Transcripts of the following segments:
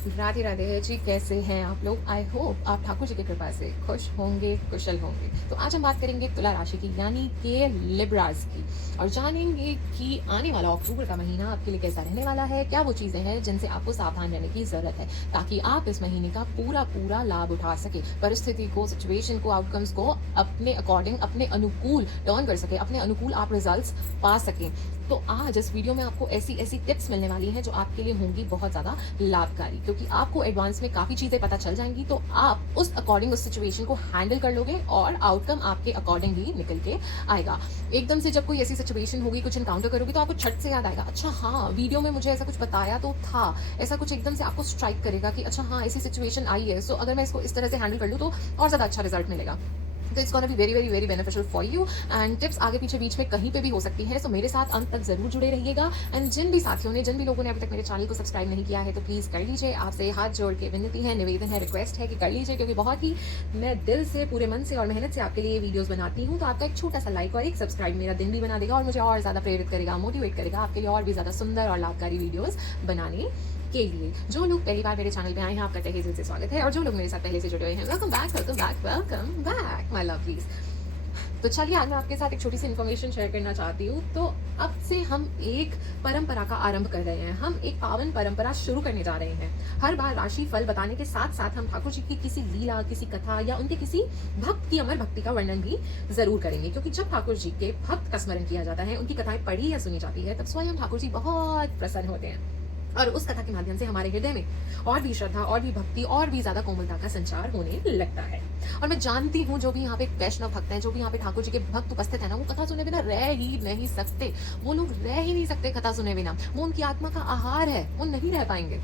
राधे राधे जी, कैसे हैं आप लोग? आई होप आप ठाकुर जी की कृपा से खुश होंगे, कुशल होंगे। तो आज हम बात करेंगे तुला राशि की, यानी कि लिब्रास की, और जानेंगे कि आने वाला अक्टूबर का महीना आपके लिए कैसा रहने वाला है। क्या वो चीज़ें हैं जिनसे आपको सावधान रहने की ज़रूरत है, ताकि आप इस महीने का पूरा पूरा लाभ उठा सके, परिस्थिति को, सिचुएशन को, आउटकम्स को अपने अकॉर्डिंग, अपने अनुकूल टर्न कर सके, अपने अनुकूल आप रिजल्ट्स पा सकें। तो आज इस वीडियो में आपको ऐसी ऐसी टिप्स मिलने वाली हैं जो आपके लिए होंगी बहुत ज़्यादा लाभकारी, क्योंकि आपको एडवांस में काफ़ी चीज़ें पता चल जाएंगी, तो आप उस अकॉर्डिंग उस सिचुएशन को हैंडल कर लोगे और आउटकम आपके अकॉर्डिंग ही निकल के आएगा। एकदम से जब कोई ऐसी सिचुएशन होगी, कुछ इनकाउंटर करोगे, तो आपको झट से याद आएगा, अच्छा हाँ, वीडियो में मुझे ऐसा कुछ बताया तो था। ऐसा कुछ एकदम से आपको स्ट्राइक करेगा कि अच्छा हाँ, ऐसी सिचुएशन आई है, सो अगर मैं इसको इस तरह से हैंडल कर लूँ तो और ज़्यादा अच्छा रिजल्ट मिलेगा। तो it's gonna be very very very beneficial for you. And tips आगे पीछे बीच में कहीं पे भी हो सकती है, सो मेरे साथ अंत तक जरूर जुड़े रहिएगा। एंड जिन भी साथियों ने, जिन भी लोगों ने अभी तक मेरे चैनल को सब्सक्राइब नहीं किया है, तो प्लीज़ कर लीजिए। आपसे हाथ जोड़ के विनती है, निवेदन है, रिक्वेस्ट है कि कर लीजिए, क्योंकि बहुत ही मैं दिल से, पूरे मन से और मेहनत से आपके लिए वीडियोस बनाती हूँ। तो आपका एक छोटा सा लाइक और एक सब्सक्राइब मेरा दिन भी बना देगा और मुझे और ज़्यादा प्रेरित करेगा, मोटिवेट करेगा आपके लिए और भी ज़्यादा सुंदर और लाभकारी वीडियोज़ बनाने के लिए। जो लोग पहली बार मेरे चैनल पे आए हैं, आपका तहे दिल से स्वागत है, और जो लोग मेरे साथ पहले से जुड़े हुए हैं, welcome back, welcome back, welcome back my lovelies. तो चलिए, आज मैं आपके साथ एक छोटी सी इन्फॉर्मेशन शेयर करना चाहती हूँ। तो अब से हम एक परंपरा का आरंभ कर रहे हैं, हम एक पावन परंपरा शुरू करने जा रहे हैं। हर बार राशि फल बताने के साथ साथ हम ठाकुर जी की किसी लीला, किसी कथा या उनके किसी भक्त की अमर भक्ति का वर्णन भी जरूर करेंगे, क्योंकि जब ठाकुर जी के भक्त का स्मरण किया जाता है, उनकी कथाएं पढ़ी या सुनी जाती है, तब स्वयं ठाकुर जी बहुत प्रसन्न होते हैं, और उस कथा के माध्यम से हमारे हृदय में और भी श्रद्धा, और भी भक्ति, और भी ज्यादा कोमलता का संचार होने लगता है। और मैं जानती हूँ, जो भी यहाँ पे वैष्णव भक्त हैं, जो भी यहाँ पे ठाकुर जी के भक्त उपस्थित है ना, वो कथा सुने बिना रह ही नहीं सकते। वो लोग रह ही नहीं सकते कथा सुने बिना, वो उनकी आत्मा का आहार है, वो नहीं रह पाएंगे।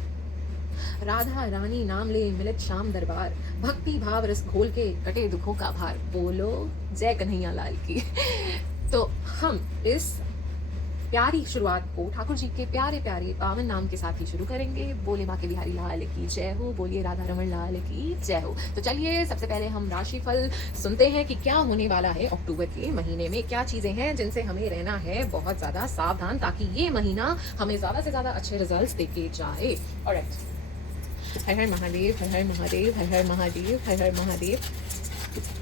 राधा रानी नाम ले मिलत शाम दरबार, भक्ति भाव रस घोल के कटे दुखों का भार, बोलो जय कन्हैया लाल की। तो हम इस प्यारी शुरुआत को ठाकुर जी के प्यारे प्यारे पावन नाम के साथ ही शुरू करेंगे। बोले बाके बिहारी लाल की जय हो, बोलिए राधा रमन लाल की जय हो। तो चलिए, सबसे पहले हम राशिफल सुनते हैं कि क्या होने वाला है अक्टूबर के महीने में, क्या चीजें हैं जिनसे हमें रहना है बहुत ज्यादा सावधान, ताकि ये महीना हमें ज्यादा से ज्यादा अच्छे रिजल्ट्स देके जाए। ऑलराइट, हर हर महादेव, हर हर महादेव, हर हर महादेव, हर हर महादेव,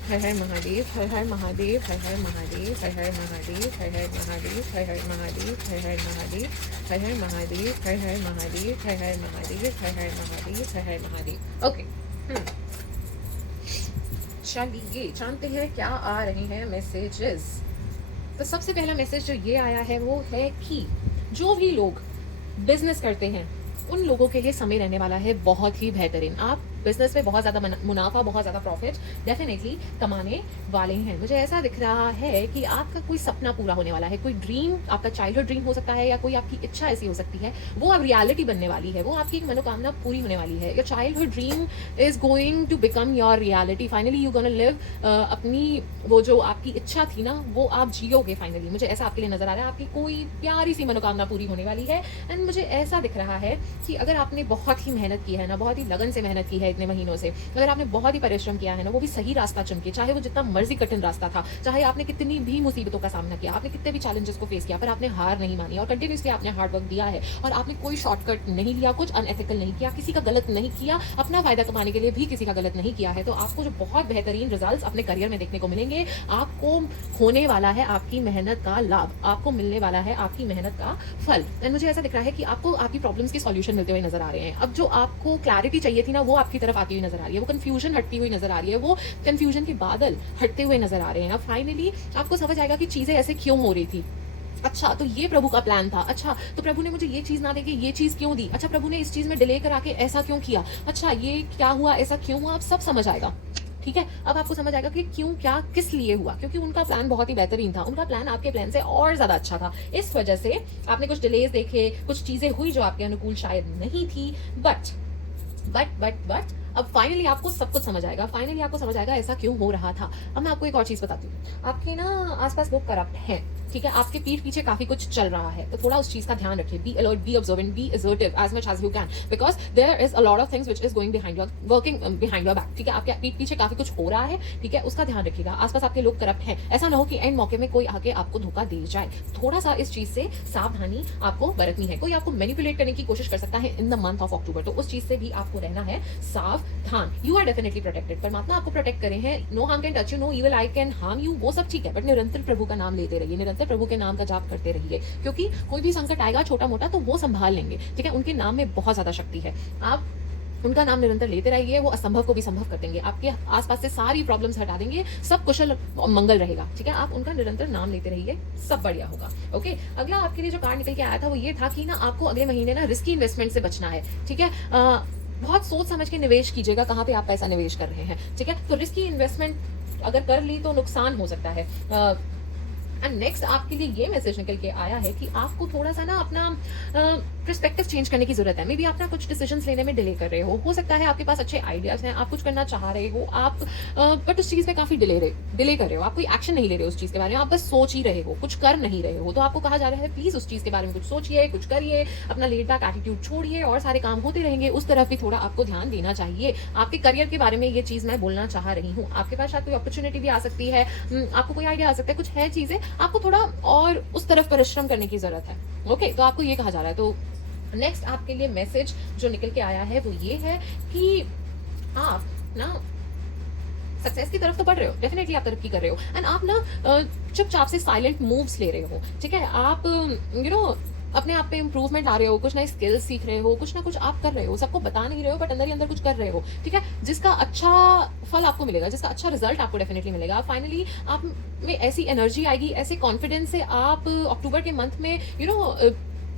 हर हर महादेव, हर हर महादेव, हर हर महादेव, हर हर महादेव, हर हर महादेव, हर हर महादेव, हर हर महादेव, हर हर महादेव, हर हर महादेव, हर हर महादेव, हर हर महादेव, हर हर महादेव। ओके, चलिए जानते हैं क्या आ रहे हैं मैसेजेस। तो सबसे पहला मैसेज जो ये आया है वो है कि जो भी लोग बिजनेस करते हैं, उन लोगों के लिए समय रहने वाला है बहुत ही बेहतरीन। आप बिजनेस में बहुत ज़्यादा मुनाफा, बहुत ज़्यादा प्रॉफिट डेफिनेटली कमाने वाले हैं। मुझे ऐसा दिख रहा है कि आपका कोई सपना पूरा होने वाला है, कोई ड्रीम, आपका चाइल्डहुड ड्रीम हो सकता है, या कोई आपकी इच्छा ऐसी हो सकती है, वो अब रियलिटी बनने वाली है, वो आपकी एक मनोकामना पूरी होने वाली है। Your childhood dream is going to become your reality. Finally you gonna live अपनी वो जो आपकी इच्छा थी ना, वो आप जियोगे फाइनली। मुझे ऐसा आपके लिए नजर आ रहा है, आपकी कोई प्यारी सी मनोकामना पूरी होने वाली है। एंड मुझे ऐसा दिख रहा है कि अगर आपने बहुत ही मेहनत की है ना, बहुत ही लगन से मेहनत की है इतने महीनों से, अगर आपने बहुत ही परिश्रम किया है ना, वो भी सही रास्ता चुन के, चाहे वो जितना मर्जी कठिन रास्ता था, चाहे आपने कितनी भी मुसीबतों का सामना किया, आपने कितने भी चैलेंजेस को फेस किया, पर आपने हार नहीं मानी और कंटिन्यूसली आपने हार्ड वर्क दिया है, और आपने कोई शॉर्टकट नहीं लिया, कुछ अनएथिकल नहीं किया, किसी का गलत नहीं किया, अपना फायदा कमाने के लिए भी किसी का गलत नहीं किया है, तो आपको जो बहुत बेहतरीन रिजल्ट्स अपने करियर में देखने को मिलेंगे। आपको होने वाला है आपकी मेहनत का लाभ, आपको मिलने वाला है आपकी मेहनत का फल। एंड मुझे ऐसा दिख रहा है कि आपको आपकी प्रॉब्लम्स के सॉल्यूशन मिलते हुए नजर आ रहे हैं। अब जो आपको क्लैरिटी चाहिए थी ना, वो आपकी तरफ आती हुई नजर आ रही है, वो कंफ्यूजन हटती हुई नजर आ रही है, वो कंफ्यूजन के बादल हटते हुए नजर आ रहे हैं। अब फाइनली आपको समझ आएगा कि चीजें ऐसे क्यों हो रही थी। अच्छा, तो ये प्रभु का प्लान था। अच्छा, तो प्रभु ने मुझे ये चीज ना देके ये चीज क्यों दी। अच्छा, प्रभु ने इस चीज में डिले करा के ऐसा क्यों किया। अच्छा, ये क्या हुआ, ऐसा क्यों हुआ, अब सब समझ आएगा। ठीक है, अब आपको समझ आएगा कि क्यों, क्या, किस लिए हुआ, क्योंकि उनका प्लान बहुत ही बेहतरीन था। उनका प्लान आपके प्लान से और ज्यादा अच्छा था। इस वजह से आपने कुछ डिलेज देखे, कुछ चीजें हुई जो आपके अनुकूल शायद नहीं थी, बट अब फाइनली आपको सब कुछ समझ आएगा। फाइनली आपको समझ आएगा ऐसा क्यों हो रहा था। अब मैं आपको एक और चीज बताती हूँ। आपके ना आसपास लोग करप्ट हैं, ठीक है, आपके पीठ पीछे काफी कुछ चल रहा है, तो थोड़ा उस चीज का ध्यान रखिए। Be alert, be observant, be assertive as much as you can, because there is a lot of things which is going behind your working behind your back. ठीक है, आपके पीठ पीछे काफी कुछ हो रहा है, ठीक है, उसका ध्यान रखिएगा। आसपास आपके लोग करप्ट हैं, ऐसा ना हो कि एंड मौके में कोई आके आपको धोखा दे जाए। थोड़ा सा इस चीज से सावधानी आपको बरतनी है। कोई आपको मैनिपुलेट करने की कोशिश कर सकता है in the month of October, तो उस चीज से भी आपको रहना है सावधान। यू आर डेफिनेटली प्रोटेक्टेड, परमात्मा आपको प्रोटेक्ट करे हैं। No harm can touch you, no evil eye can harm you, वो सब ठीक है, बट निरंतर प्रभु का नाम लेते रहिए, निरंतर प्रभु के नाम का जाप करते रहिए, क्योंकि कोई भी संकट आएगा छोटा मोटा तो वो संभाल लेंगे। ठीक है, उनके नाम में बहुत ज्यादा शक्ति है। आप उनका नाम निरंतर लेते रहिए, वो असंभव को भी संभव कर देंगे, आपके आसपास से सारी प्रॉब्लम्स हटा देंगे, सब कुशल मंगल रहेगा। ठीक है, आप उनका निरंतर नाम लेते रहिए, सब बढ़िया होगा। ओके, अगला आपके लिए जो कार्ड निकल के आया था वो ये था कि ना आपको अगले महीने ना रिस्की इन्वेस्टमेंट से बचना है। ठीक है, बहुत सोच समझ के निवेश कीजिएगा कहाँ पे आप पैसा निवेश कर रहे हैं। ठीक है, तो रिस्की इन्वेस्टमेंट अगर कर ली तो नुकसान हो सकता है। एंड नेक्स्ट आपके लिए ये मैसेज निकल के आया है कि आपको थोड़ा सा ना अपना पर्सपेक्टिव चेंज करने की जरूरत है। मे बी आप ना कुछ डिसीजंस लेने में डिले कर रहे हो सकता है आपके पास अच्छे आइडियाज हैं, आप कुछ करना चाह रहे हो, आप बट उस चीज में काफी डिले कर रहे हो, आप कोई एक्शन नहीं ले रहे हो उस चीज के बारे में, आप बस सोच ही रहे हो, कुछ कर नहीं रहे हो। तो आपको कहा जा रहा है प्लीज उस चीज के बारे में कुछ सोचिए, कुछ करिए, अपना लेट बैक एटीट्यूड छोड़िए और सारे काम होते रहेंगे, उस तरफ भी थोड़ा आपको ध्यान देना चाहिए। आपके करियर के बारे में ये चीज मैं बोलना चाह रही हूँ। आपके पास शायद कोई अपॉर्चुनिटी भी आ सकती है, आपको कोई आइडिया आ सकता है, कुछ है चीजें, आपको थोड़ा और उस तरफ परिश्रम करने की जरूरत है। ओके, तो आपको ये कहा जा रहा है। तो नेक्स्ट आपके लिए मैसेज जो निकल के आया है वो ये है कि आप ना सक्सेस की तरफ तो बढ़ रहे हो, डेफिनेटली आप तरक्की कर रहे हो, एंड आप ना चुपचाप से साइलेंट मूव्स ले रहे हो। ठीक है, आप अपने आप पे इंप्रूवमेंट आ रहे हो, कुछ नए स्किल्स सीख रहे हो, कुछ ना कुछ आप कर रहे हो, सबको बता नहीं रहे हो बट अंदर ही अंदर कुछ कर रहे हो। ठीक है, जिसका अच्छा फल आपको मिलेगा, जिसका अच्छा रिजल्ट आपको डेफिनेटली मिलेगा। फाइनली आप में ऐसी एनर्जी आएगी, ऐसे कॉन्फिडेंस से आप अक्टूबर के मंथ में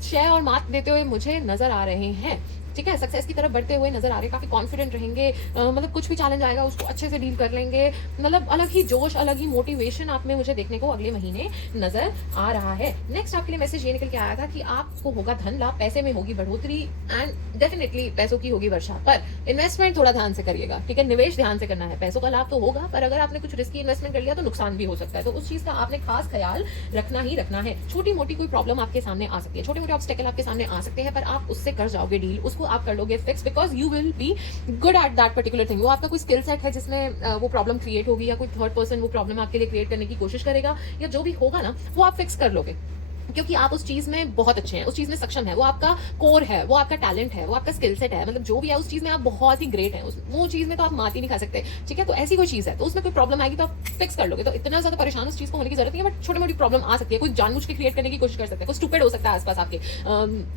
शेयर और मात देते हुए मुझे नजर आ रहे हैं। ठीक है, सक्सेस की तरफ बढ़ते हुए नजर आ रहे हैं, काफी कॉन्फिडेंट रहेंगे, मतलब कुछ भी चैलेंज आएगा उसको अच्छे से डील कर लेंगे, मतलब अलग ही जोश, अलग ही मोटिवेशन आप में मुझे देखने को अगले महीने नजर आ रहा है। नेक्स्ट आपके लिए मैसेज ये निकल के आया था कि आपको होगा धन लाभ, पैसे में होगी बढ़ोतरी, एंड डेफिनेटली पैसों की होगी वर्षा, पर इन्वेस्टमेंट थोड़ा ध्यान से करिएगा। ठीक है, निवेश ध्यान से करना है। पैसों का लाभ तो होगा, पर अगर आपने कुछ रिस्की इन्वेस्टमेंट कर लिया तो नुकसान भी हो सकता है, तो उस चीज का आपने खास ख्याल रखना ही रखना है। छोटी मोटी कोई प्रॉब्लम आपके सामने आ सकती है, छोटे मोटे ऑब्स्टेकल आपके सामने आ सकते हैं, पर आप उससे कर जाओगे डील, उसको आप कर लोगे fix, because you will be good at that particular thing. वो आपका कोई स्किल सेट है जिसमें वो प्रॉब्लम क्रिएट होगी, या कोई थर्ड पर्सन वो प्रॉब्लम आपके लिए क्रिएट करने की कोशिश करेगा, या जो भी होगा ना वो आप फिक्स कर लोगे, क्योंकि आप उस चीज में बहुत अच्छे हैं, उस चीज में सक्षम है, वो आपका कोर है, वो आपका टैलेंट है, वो आपका स्किल सेट है, मतलब जो भी है उस चीज में आप बहुत ही ग्रेट हैं, वो चीज में तो आप मात ही नहीं खा सकते। ठीक है, तो ऐसी कोई चीज है तो उसमें कोई प्रॉब्लम आएगी तो आप फिक्स कर लोगे, तो इतना ज्यादा परेशान उस चीज को होने की जरूरत नहीं है। बट छोटी मोटी प्रॉब्लम आ सकती है, कोई जानबूझ के क्रिएट करने की कोशिश कर सकता है, कोई स्टूपिड हो सकता है आसपास आपके,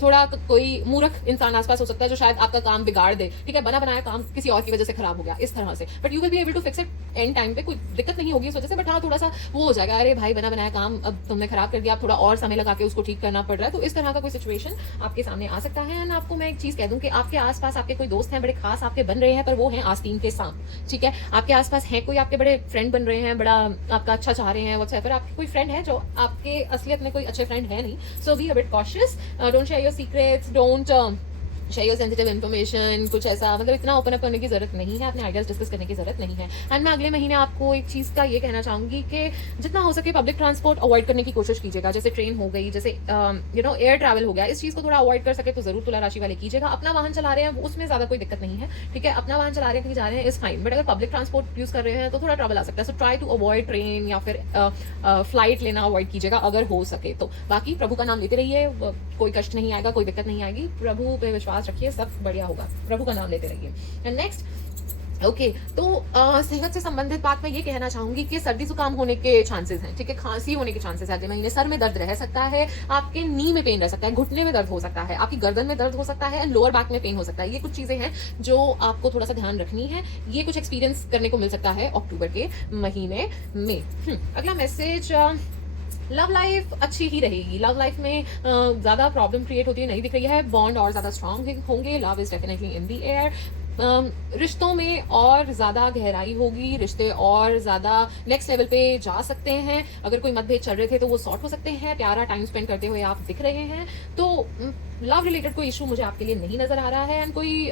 थोड़ा कोई मूर्ख इंसान आसपास हो सकता है जो शायद आपका काम बिगाड़ दे। ठीक है, बना बनाया काम किसी और की वजह से खराब हो गया इस तरह से, but you will be able to fix it and time पे, कोई दिक्कत नहीं होगी इस वजह से। बट हाँ, थोड़ा सा वो हो जाएगा, अरे भाई बना बनाया काम अब तुमने खराब कर दिया, आप थोड़ा और समय लगा के उसको ठीक करना पड़ रहा है, तो इस तरह का कोई सिचुएशन आपके सामने आ सकता है। एंड आपको मैं एक चीज कह दूं कि आपके आसपास आपके कोई दोस्त हैं बड़े खास आपके बन रहे हैं, पर वो हैं आस्तीन के सांप। ठीक है, आपके आसपास है कोई आपके बड़े फ्रेंड बन रहे हैं, बड़ा आपका अच्छा चाह रहे हैं व्हाट्सएवर, आपके कोई फ्रेंड है जो आपके असलियत में कोई अच्छे फ्रेंड है नहीं। So be a bit cautious, don't share your secrets, don't share your sensitive information, कुछ ऐसा मतलब इतना ओपन अप करने की जरूरत नहीं है, अपने आइडियाज डिस्कस करने की जरूरत नहीं है। एंड मैं अगले महीने आपको एक चीज का ये कहना चाहूंगी कि जितना हो सके पब्लिक ट्रांसपोर्ट अवॉइड करने की कोशिश कीजिएगा, जैसे ट्रेन हो गई, जैसे एयर ट्रैवल हो गया, इस चीज को थोड़ा अवॉइड कर सके तो जरूर तुला राशि वाले कीजिएगा। अपना वाहन चला रहे हैं उसमें ज्यादा कोई दिक्कत नहीं है, ठीक है, अपना वाहन चला रहे हैं कहीं जा रहे हैं इज फाइन, बट अगर पब्लिक ट्रांसपोर्ट यूज कर रहे हैं तो थोड़ा ट्रबल आ सकता है। So try to avoid train या फिर फ्लाइट लेना अवॉइड कीजिएगा अगर हो सके तो। बाकी प्रभु का नाम लेते रहिए, कोई कष्ट नहीं आएगा, कोई दिक्कत नहीं आएगी, प्रभु पे विश्वास रखिए, सब बढ़िया होगा, प्रभु का नाम लेते रहिए। एंड नेक्स्ट तो सेहत से संबंधित बात मैं ये कहना चाहूंगी कि सर्दी जुकाम होने के चांसेस हैं। ठीक है, खांसी होने के चांसेस है अगले महीने, सर में दर्द रह सकता है, आपके नी में पेन रह सकता है, घुटने में दर्द हो सकता है, आपकी गर्दन में दर्द हो सकता है, लोअर बैक में पेन हो सकता है। ये कुछ चीजें हैं जो आपको थोड़ा सा ध्यान रखनी है, ये कुछ एक्सपीरियंस करने को मिल सकता है अक्टूबर के महीने में। अगला मैसेज, लव लाइफ अच्छी ही रहेगी, लव लाइफ में ज्यादा प्रॉब्लम क्रिएट होती है नहीं दिख रही है, बॉन्ड और ज्यादा स्ट्रांग होंगे, love is definitely in the air, रिश्तों में और ज्यादा गहराई होगी, रिश्ते और ज्यादा नेक्स्ट लेवल पे जा सकते हैं। अगर कोई मतभेद चल रहे थे तो वो सॉर्ट हो सकते हैं, प्यारा टाइम स्पेंड करते हुए आप दिख रहे हैं। तो लव रिलेटेड कोई इशू मुझे आपके लिए नहीं नजर आ रहा है, एंड कोई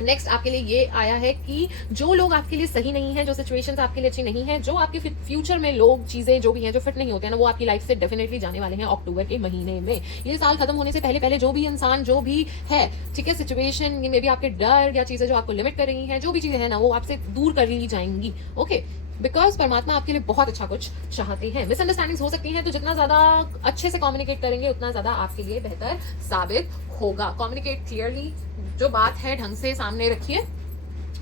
नेक्स्ट आपके लिए ये आया है कि जो लोग आपके लिए सही नहीं है, जो सिचुएशंस आपके लिए अच्छी नहीं है, जो आपके फ्यूचर में लोग चीजें जो भी हैं जो फिट नहीं होते हैं ना, वो आपकी लाइफ से डेफिनेटली जाने वाले हैं अक्टूबर के महीने में। ये साल खत्म होने से पहले पहले जो भी इंसान जो भी है, ठीक है, सिचुएशन में भी आपके डर या चीजें जो आपको लिमिट कर रही हैं, जो भी चीजें हैं ना, वो आपसे दूर कर ली जाएंगी। ओके, बिकॉज परमात्मा आपके लिए बहुत अच्छा कुछ चाहते हैं। मिसअंडरस्टैंडिंग्स हो सकती हैं, तो जितना ज्यादा अच्छे से कम्युनिकेट करेंगे उतना ज्यादा आपके लिए बेहतर साबित होगा। कम्युनिकेट क्लियरली, जो बात है ढंग से सामने रखिए।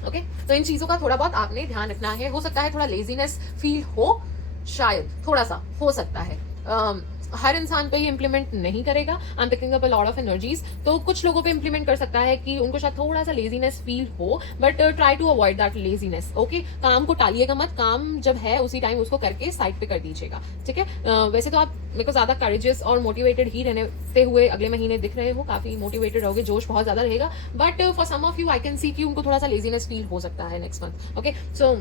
ओके, तो इन चीजों का थोड़ा बहुत आपने ध्यान रखना है। हो सकता है थोड़ा लेजीनेस फील हो, शायद थोड़ा सा हो सकता है। हर इंसान पे ही इंप्लीमेंट नहीं करेगा। I am picking up a lot of energies. तो कुछ लोगों पे इंप्लीमेंट कर सकता है कि उनको शायद थोड़ा सा लेजीनेस फील हो, but try to avoid that laziness. Okay, काम को टालिएगा मत, काम जब है उसी टाइम उसको करके साइड पे कर दीजिएगा। ठीक है, वैसे तो आप मेरे को ज्यादा करेजियस और मोटिवेटेड ही रहते हुए अगले महीने दिख रहे हो, काफी मोटिवेटेड रहोगे, जोश बहुत ज्यादा रहेगा। But for some of you I can see कि उनको थोड़ा सा लेजीनेस फील हो सकता है नेक्स्ट मंथ। ओके, सो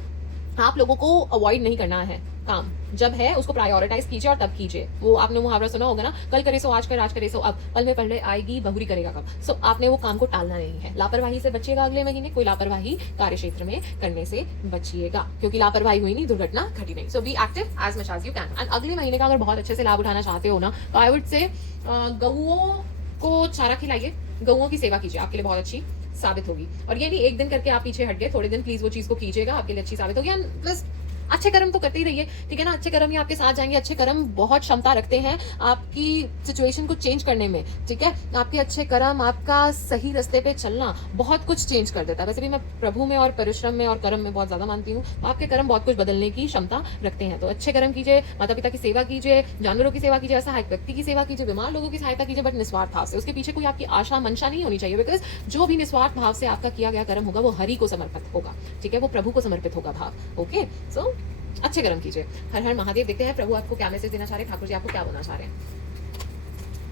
आप लोगों को अवॉइड नहीं करना है। काम जब है उसको प्रायोरिटाइज कीजिए और तब कीजिए। वो आपने मुहावरा सुना होगा ना, कल करे सो आज कर, आज करे सो अब, पल में पलटे आएगी बहुरी करेगा कब। सो आपने वो काम को टालना नहीं है। लापरवाही से बचिएगा, अगले महीने कोई लापरवाही कार्य क्षेत्र में करने से बचिएगा, क्योंकि लापरवाही हुई नहीं, दुर्घटना घटी नहीं। So be active as much as you can. And अगले महीने का अगर बहुत अच्छे से लाभ उठाना चाहते हो ना, तो आई वुड से गऊओं को चारा खिलाइए, गऊओं की सेवा कीजिए, आपके लिए बहुत अच्छी साबित होगी। और ये नहीं एक दिन करके आप पीछे हट गए, थोड़े दिन प्लीज वो चीज को कीजिएगा, आपके लिए अच्छी साबित होगी। एंड प्लस अच्छे कर्म तो करते ही रहिए, ठीक है ना। अच्छे कर्म ही आपके साथ जाएंगे। अच्छे कर्म बहुत क्षमता रखते हैं आपकी सिचुएशन को चेंज करने में, ठीक है। आपके अच्छे कर्म, आपका सही रास्ते पे चलना बहुत कुछ चेंज कर देता है। वैसे भी मैं प्रभु में और परिश्रम में और कर्म में बहुत ज्यादा मानती हूँ। आपके कर्म बहुत कुछ बदलने की क्षमता रखते हैं। तो अच्छे कर्म कीजिए, माता पिता की सेवा कीजिए, जानवरों की सेवा कीजिए, असहाय व्यक्ति की सेवा कीजिए, बीमार लोगों की सहायता कीजिए, बट निस्वार्थ भाव से। उसके पीछे कोई आपकी आशा मंशा नहीं होनी चाहिए, बिकॉज जो भी निस्वार्थ भाव से आपका किया गया कर्म होगा वो हरि को समर्पित होगा, ठीक है, वो प्रभु को समर्पित होगा भाव। ओके, सो अच्छे कर्म कीजिए। हर हर महादेव। देखते हैं प्रभु आपको क्या मैसेज देना चाह रहे हैं, ठाकुर जी आपको क्या बोलना चाह रहे हैं।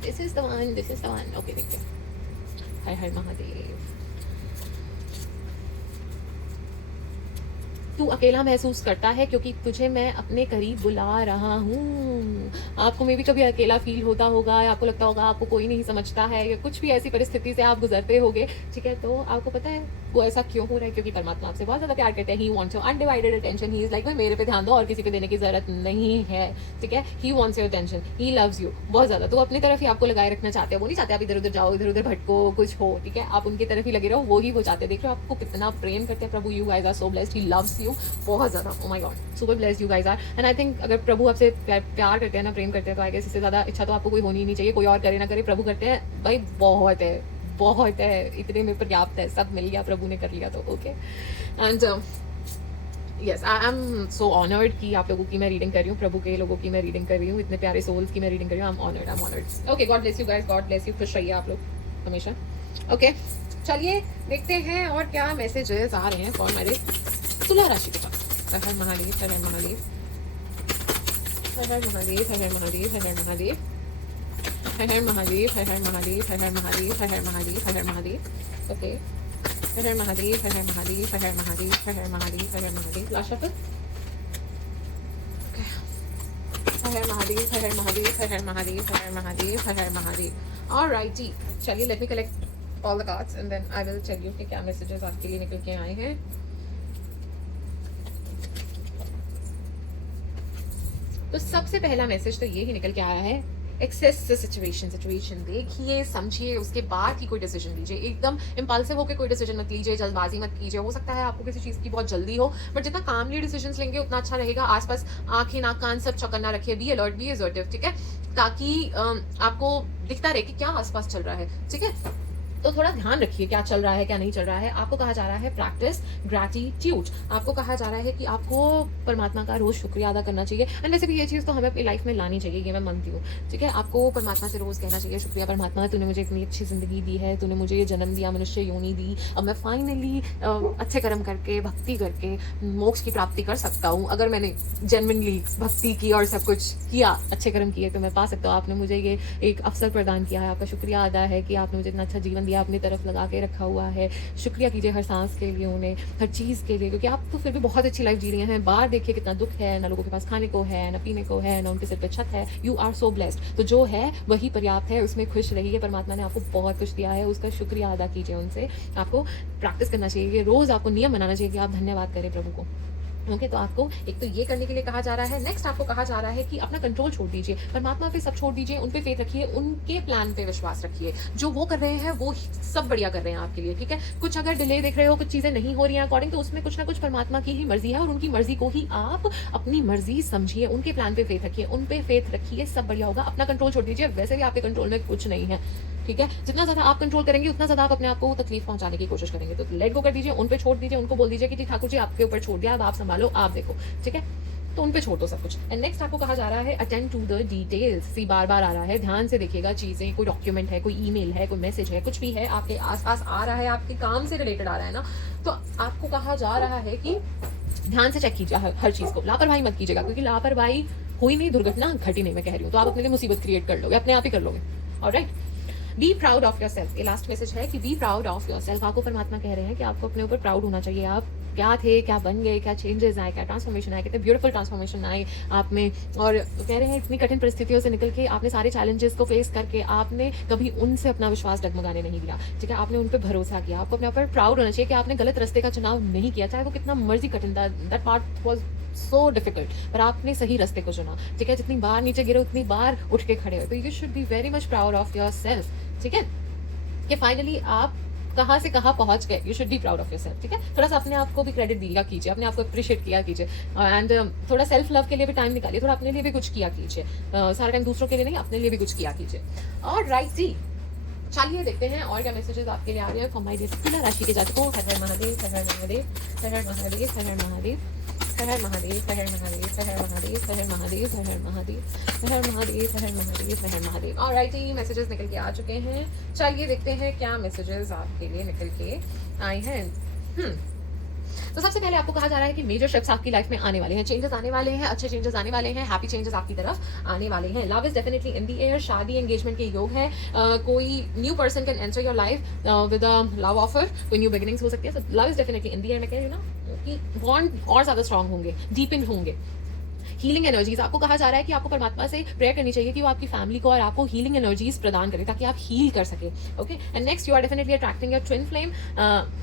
This is the one, this is the one. Okay, देखते हैं। हर हर महादेव। तू अकेला महसूस करता है क्योंकि तुझे मैं अपने करीब बुला रहा हूँ। आपको में भी कभी अकेला फील होता होगा, या आपको लगता होगा आपको कोई नहीं समझता है, या कुछ भी ऐसी परिस्थिति से आप गुजरते होगे, ठीक है। तो आपको पता है वो ऐसा क्यों हो रहा है, क्योंकि परमात्मा आपसे बहुत ज्यादा प्यार करते हैं। He wants your undivided attention. He is like भाई मेरे पे ध्यान दो और किसी पे देने की जरूरत नहीं है, ठीक है। He wants your attention, he loves you बहुत ज्यादा। तो अपनी तरफ ही आपको लगाए रखना चाहते हैं, वो नहीं चाहते आप इधर उधर जाओ, इधर उधर भटको, कुछ हो, ठीक है। आप उनकी तरफ ही लगे रहो, वो ही वो चाहते हैं। देख रहे हो आपको कितना प्रेम करते हैं प्रभु। You guys are so blessed, he loves you बहुत ज्यादा। Oh my God, super blessed you guys are. And I think अगर प्रभु आपसे प्यार करते हैं ना, प्रेम करते हैं, तो आई गेस इससे ज्यादा इच्छा तो आपको कोई होनी नहीं चाहिए। कोई और करे ना करे, प्रभु करते हैं भाई, बहुत है, बहुत है, इतने में पर्याप्त है, सब मिल गया, प्रभु ने कर लिया तो। Okay, and yes, I am so honoured कि आप लोगों की मैं रीडिंग कर रही हूँ, प्रभु के लोगों की मैं रीडिंग कर रही हूँ, इतने प्यारे सोल्स की मैं रीडिंग कर रही हूँ। I am honoured, I am honoured. Okay, God bless you guys, God bless you, खुश रहिए आप लोग हमेशा। ओके, चलिए देखते हैं और क्या मैसेजेस आ रहे हैं फॉर मेरे तुला राशि के पास। हर हर महादेव, हर हर महादेव, हर हर महादेव, हर हर महादेव, हर हर महादेव, हर हर महादेव, हर हर महादेव, हर हर महादेव, हर हर महादेव, हर हर महादेव। ओके, हर हर महादेव, हर हर महादेव, हर हर महादेव, हर हर महादेव, हर हर महादेव। लास्ट शब्द। ओके, हर हर महादेव, हर हर महादेव, हर हर महादेव, हर हर महादेव, हर हर महादेव। ऑलराइटी, चलिए let me collect all the cards and then I will tell you कि क्या मैसेजेस आपके लिए निकल के आए हैं। तो सबसे पहला मैसेज तो ये ही निकल के आया है, एक्सेस सिचुएशन देखिए, समझिए, उसके बाद ही कोई डिसीजन लीजिए। एकदम इम्पल्सिव होकर कोई डिसीजन मत लीजिए, जल्दबाजी मत कीजिए। हो सकता है आपको किसी चीज़ की बहुत जल्दी हो, बट जितना कामली डिसीजन लेंगे उतना अच्छा रहेगा। आसपास आंखें नाक कान सब चौकन्ना रखिए, बी अलर्ट, बी असर्टिव, ठीक है, ताकि आपको दिखता रहे कि क्या आसपास चल रहा है, ठीक है। तो थोड़ा ध्यान रखिए क्या चल रहा है, क्या नहीं चल रहा है। आपको कहा जा रहा है प्रैक्टिस ग्रैटिट्यूड। आपको कहा जा रहा है कि आपको परमात्मा का रोज शुक्रिया अदा करना चाहिए। एंड वैसे भी ये चीज़ तो हमें अपनी लाइफ में लानी चाहिए, ये मैं मानती हूँ, ठीक है। आपको परमात्मा से रोज कहना चाहिए, शुक्रिया परमात्मा, तूने मुझे इतनी अच्छी जिंदगी दी है, तूने मुझे ये जन्म दिया, मनुष्य योनि दी, अब मैं फाइनली अच्छे कर्म करके, भक्ति करके मोक्ष की प्राप्ति कर सकता हूँ। अगर मैंने जेन्युइनली भक्ति की और सब कुछ किया, अच्छे कर्म किए, तो मैं पा सकता हूँ। आपने मुझे ये एक अवसर प्रदान किया है, आपका शुक्रिया अदा है कि आपने मुझे इतना अच्छा जीवन दिया, दिया अपनी तरफ लगा के रखा हुआ है। शुक्रिया कीजिए हर सांस के लिए, उन्हें हर चीज़ के लिए, क्योंकि आप तो फिर भी बहुत अच्छी लाइफ जी रही हैं। बाहर देखिए कितना दुख है, ना लोगों के पास खाने को है, ना पीने को है, ना उनके सिर पे छत है। You are so blessed. तो जो है वही पर्याप्त है, उसमें खुश रहिए। परमात्मा ने आपको बहुत कुछ दिया है, उसका शुक्रिया अदा कीजिए उनसे। आपको प्रैक्टिस करना चाहिए, रोज़ आपको नियम बनाना चाहिए कि आप धन्यवाद करें प्रभु को। ओके, तो आपको एक तो ये करने के लिए कहा जा रहा है। नेक्स्ट आपको कहा जा रहा है कि अपना कंट्रोल छोड़ दीजिए, परमात्मा पे सब छोड़ दीजिए, उन पे फेथ रखिए, उनके प्लान पे विश्वास रखिए। जो वो कर रहे हैं वो सब बढ़िया कर रहे हैं आपके लिए, ठीक है। कुछ अगर डिले देख रहे हो, कुछ चीज़ें नहीं हो रही हैं अकॉर्डिंग, तो उसमें कुछ ना कुछ परमात्मा की ही मर्जी है, और उनकी मर्जी को ही आप अपनी मर्जी समझिए, उनके प्लान पे फेथ रखिए, उन पे फेथ रखिए, सब बढ़िया होगा। अपना कंट्रोल छोड़ दीजिए, वैसे भी आपके कंट्रोल में कुछ नहीं है, ठीक है। जितना ज़्यादा आप कंट्रोल करेंगे उतना ज़्यादा आप अपने आप को तकलीफ पहुंचाने की कोशिश करेंगे। तो लेट गो कर दीजिए, उन पे छोड़ दीजिए, उनको बोल दीजिए कि ठाकुर जी आपके ऊपर छोड़ दिया, अब आप संभालो, आप देखो, ठीक है। तो उन पे छोड़ दो सब कुछ। एंड नेक्स्ट आपको कहा जा रहा है अटेंड टू द डिटेल्स। सी बार बार आ रहा है, ध्यान से देखिएगा चीज़ें, कोई डॉक्यूमेंट है, कोई ईमेल है, कोई मैसेज है, कुछ भी है आपके आसपास आ रहा है, आपके काम से रिलेटेड आ रहा है ना, तो आपको कहा जा रहा है कि ध्यान से चेक कीजिए हर चीज़ को। लापरवाही मत कीजिएगा, क्योंकि लापरवाही हुई नहीं, दुर्घटना घटी नहीं, मैं कह रही हूँ, तो आप अपने लिए मुसीबत क्रिएट कर लोगे, अपने आप ही कर लोगे। Alright, be proud of your self. ये लास्ट मैसेज है कि be proud of your self. आपको परमात्मा कह रहे हैं कि आपको अपने ऊपर प्राउड होना चाहिए। आप क्या थे, क्या बन गए, क्या चेंजेस आए, क्या ट्रांसफॉर्मेशन आए, कितने ब्यूटीफुल ट्रांसफॉर्मेशन आए आप में। और कह रहे हैं इतनी कठिन परिस्थितियों से निकल के आपने सारे चैलेंजेस को फेस करके आपने कभी उनसे अपना विश्वास डगमगाने नहीं दिया, ठीक है। आपने उन पर भरोसा किया। आपको अपने ऊपर प्राउड होना चाहिए कि आपने गलत रास्ते का चुनाव नहीं किया, चाहे वो कितना मर्जी कठिन था। That part was so difficult, पर आपने सही रास्ते को चुना, ठीक है। जितनी बार नीचे गिरे उतनी बार उठ के खड़े हो, तो you should be very much proud of your self, ठीक है, कि फाइनली आप कहाँ से कहाँ पहुंच गए। You should be proud of yourself, ठीक है। थोड़ा सा अपने आप को भी क्रेडिट दिया कीजिए, अपने आप को अप्रिशिएट किया कीजिए, एंड थोड़ा सेल्फ लव के लिए भी टाइम निकालिए, थोड़ा अपने लिए भी कुछ किया कीजिए। सारा टाइम दूसरों के लिए नहीं, अपने लिए भी कुछ किया कीजिए। और राइट जी, चलिए देखते हैं और क्या मैसेजेस आपके लिए आ रहे हैं फॉर माय तुला राशि के जातकों। हर हर महादेव, हर हर महादेव, हर हर महादेव, हर हर महादेव, हर हर महादेव, हर हर महादेव, हर हर महादेव, हर हर महादेव, हर हर महादेव, हर हर महादेव, हर हर महादेव, हर हर महादेव। ऑलराइट, ये मैसेजेस निकल के आ चुके हैं। चलिए देखते हैं क्या मैसेजेस आपके लिए निकल के आए हैं। तो सबसे पहले आपको कहा जा रहा है कि मेजर शिफ्ट्स आपकी लाइफ में आने वाले हैं, चेंजेस आने वाले हैं, अच्छे चेंजेस आने वाले हैं, हैप्पी चेंजेस आपकी तरफ आने वाले हैं। Love is definitely in the air. शादी एंगेजमेंट के योग है। कोई new person can enter your life with a love offer, कोई न्यू बिगिनिंग्स हो सकती है। Love is definitely in the air. मैं कह रही हूँ ना कि बॉन्ड और ज्यादा स्ट्रांग होंगे, डीपन होंगे। हीलिंग एनर्जीज, आपको कहा जा रहा है कि आपको परमात्मा से प्रेयर करनी चाहिए कि वो आपकी फैमिली को और आपको हीलिंग एनर्जीज प्रदान करें ताकि आप हील कर सके। Okay, and next you are definitely attracting your twin flame.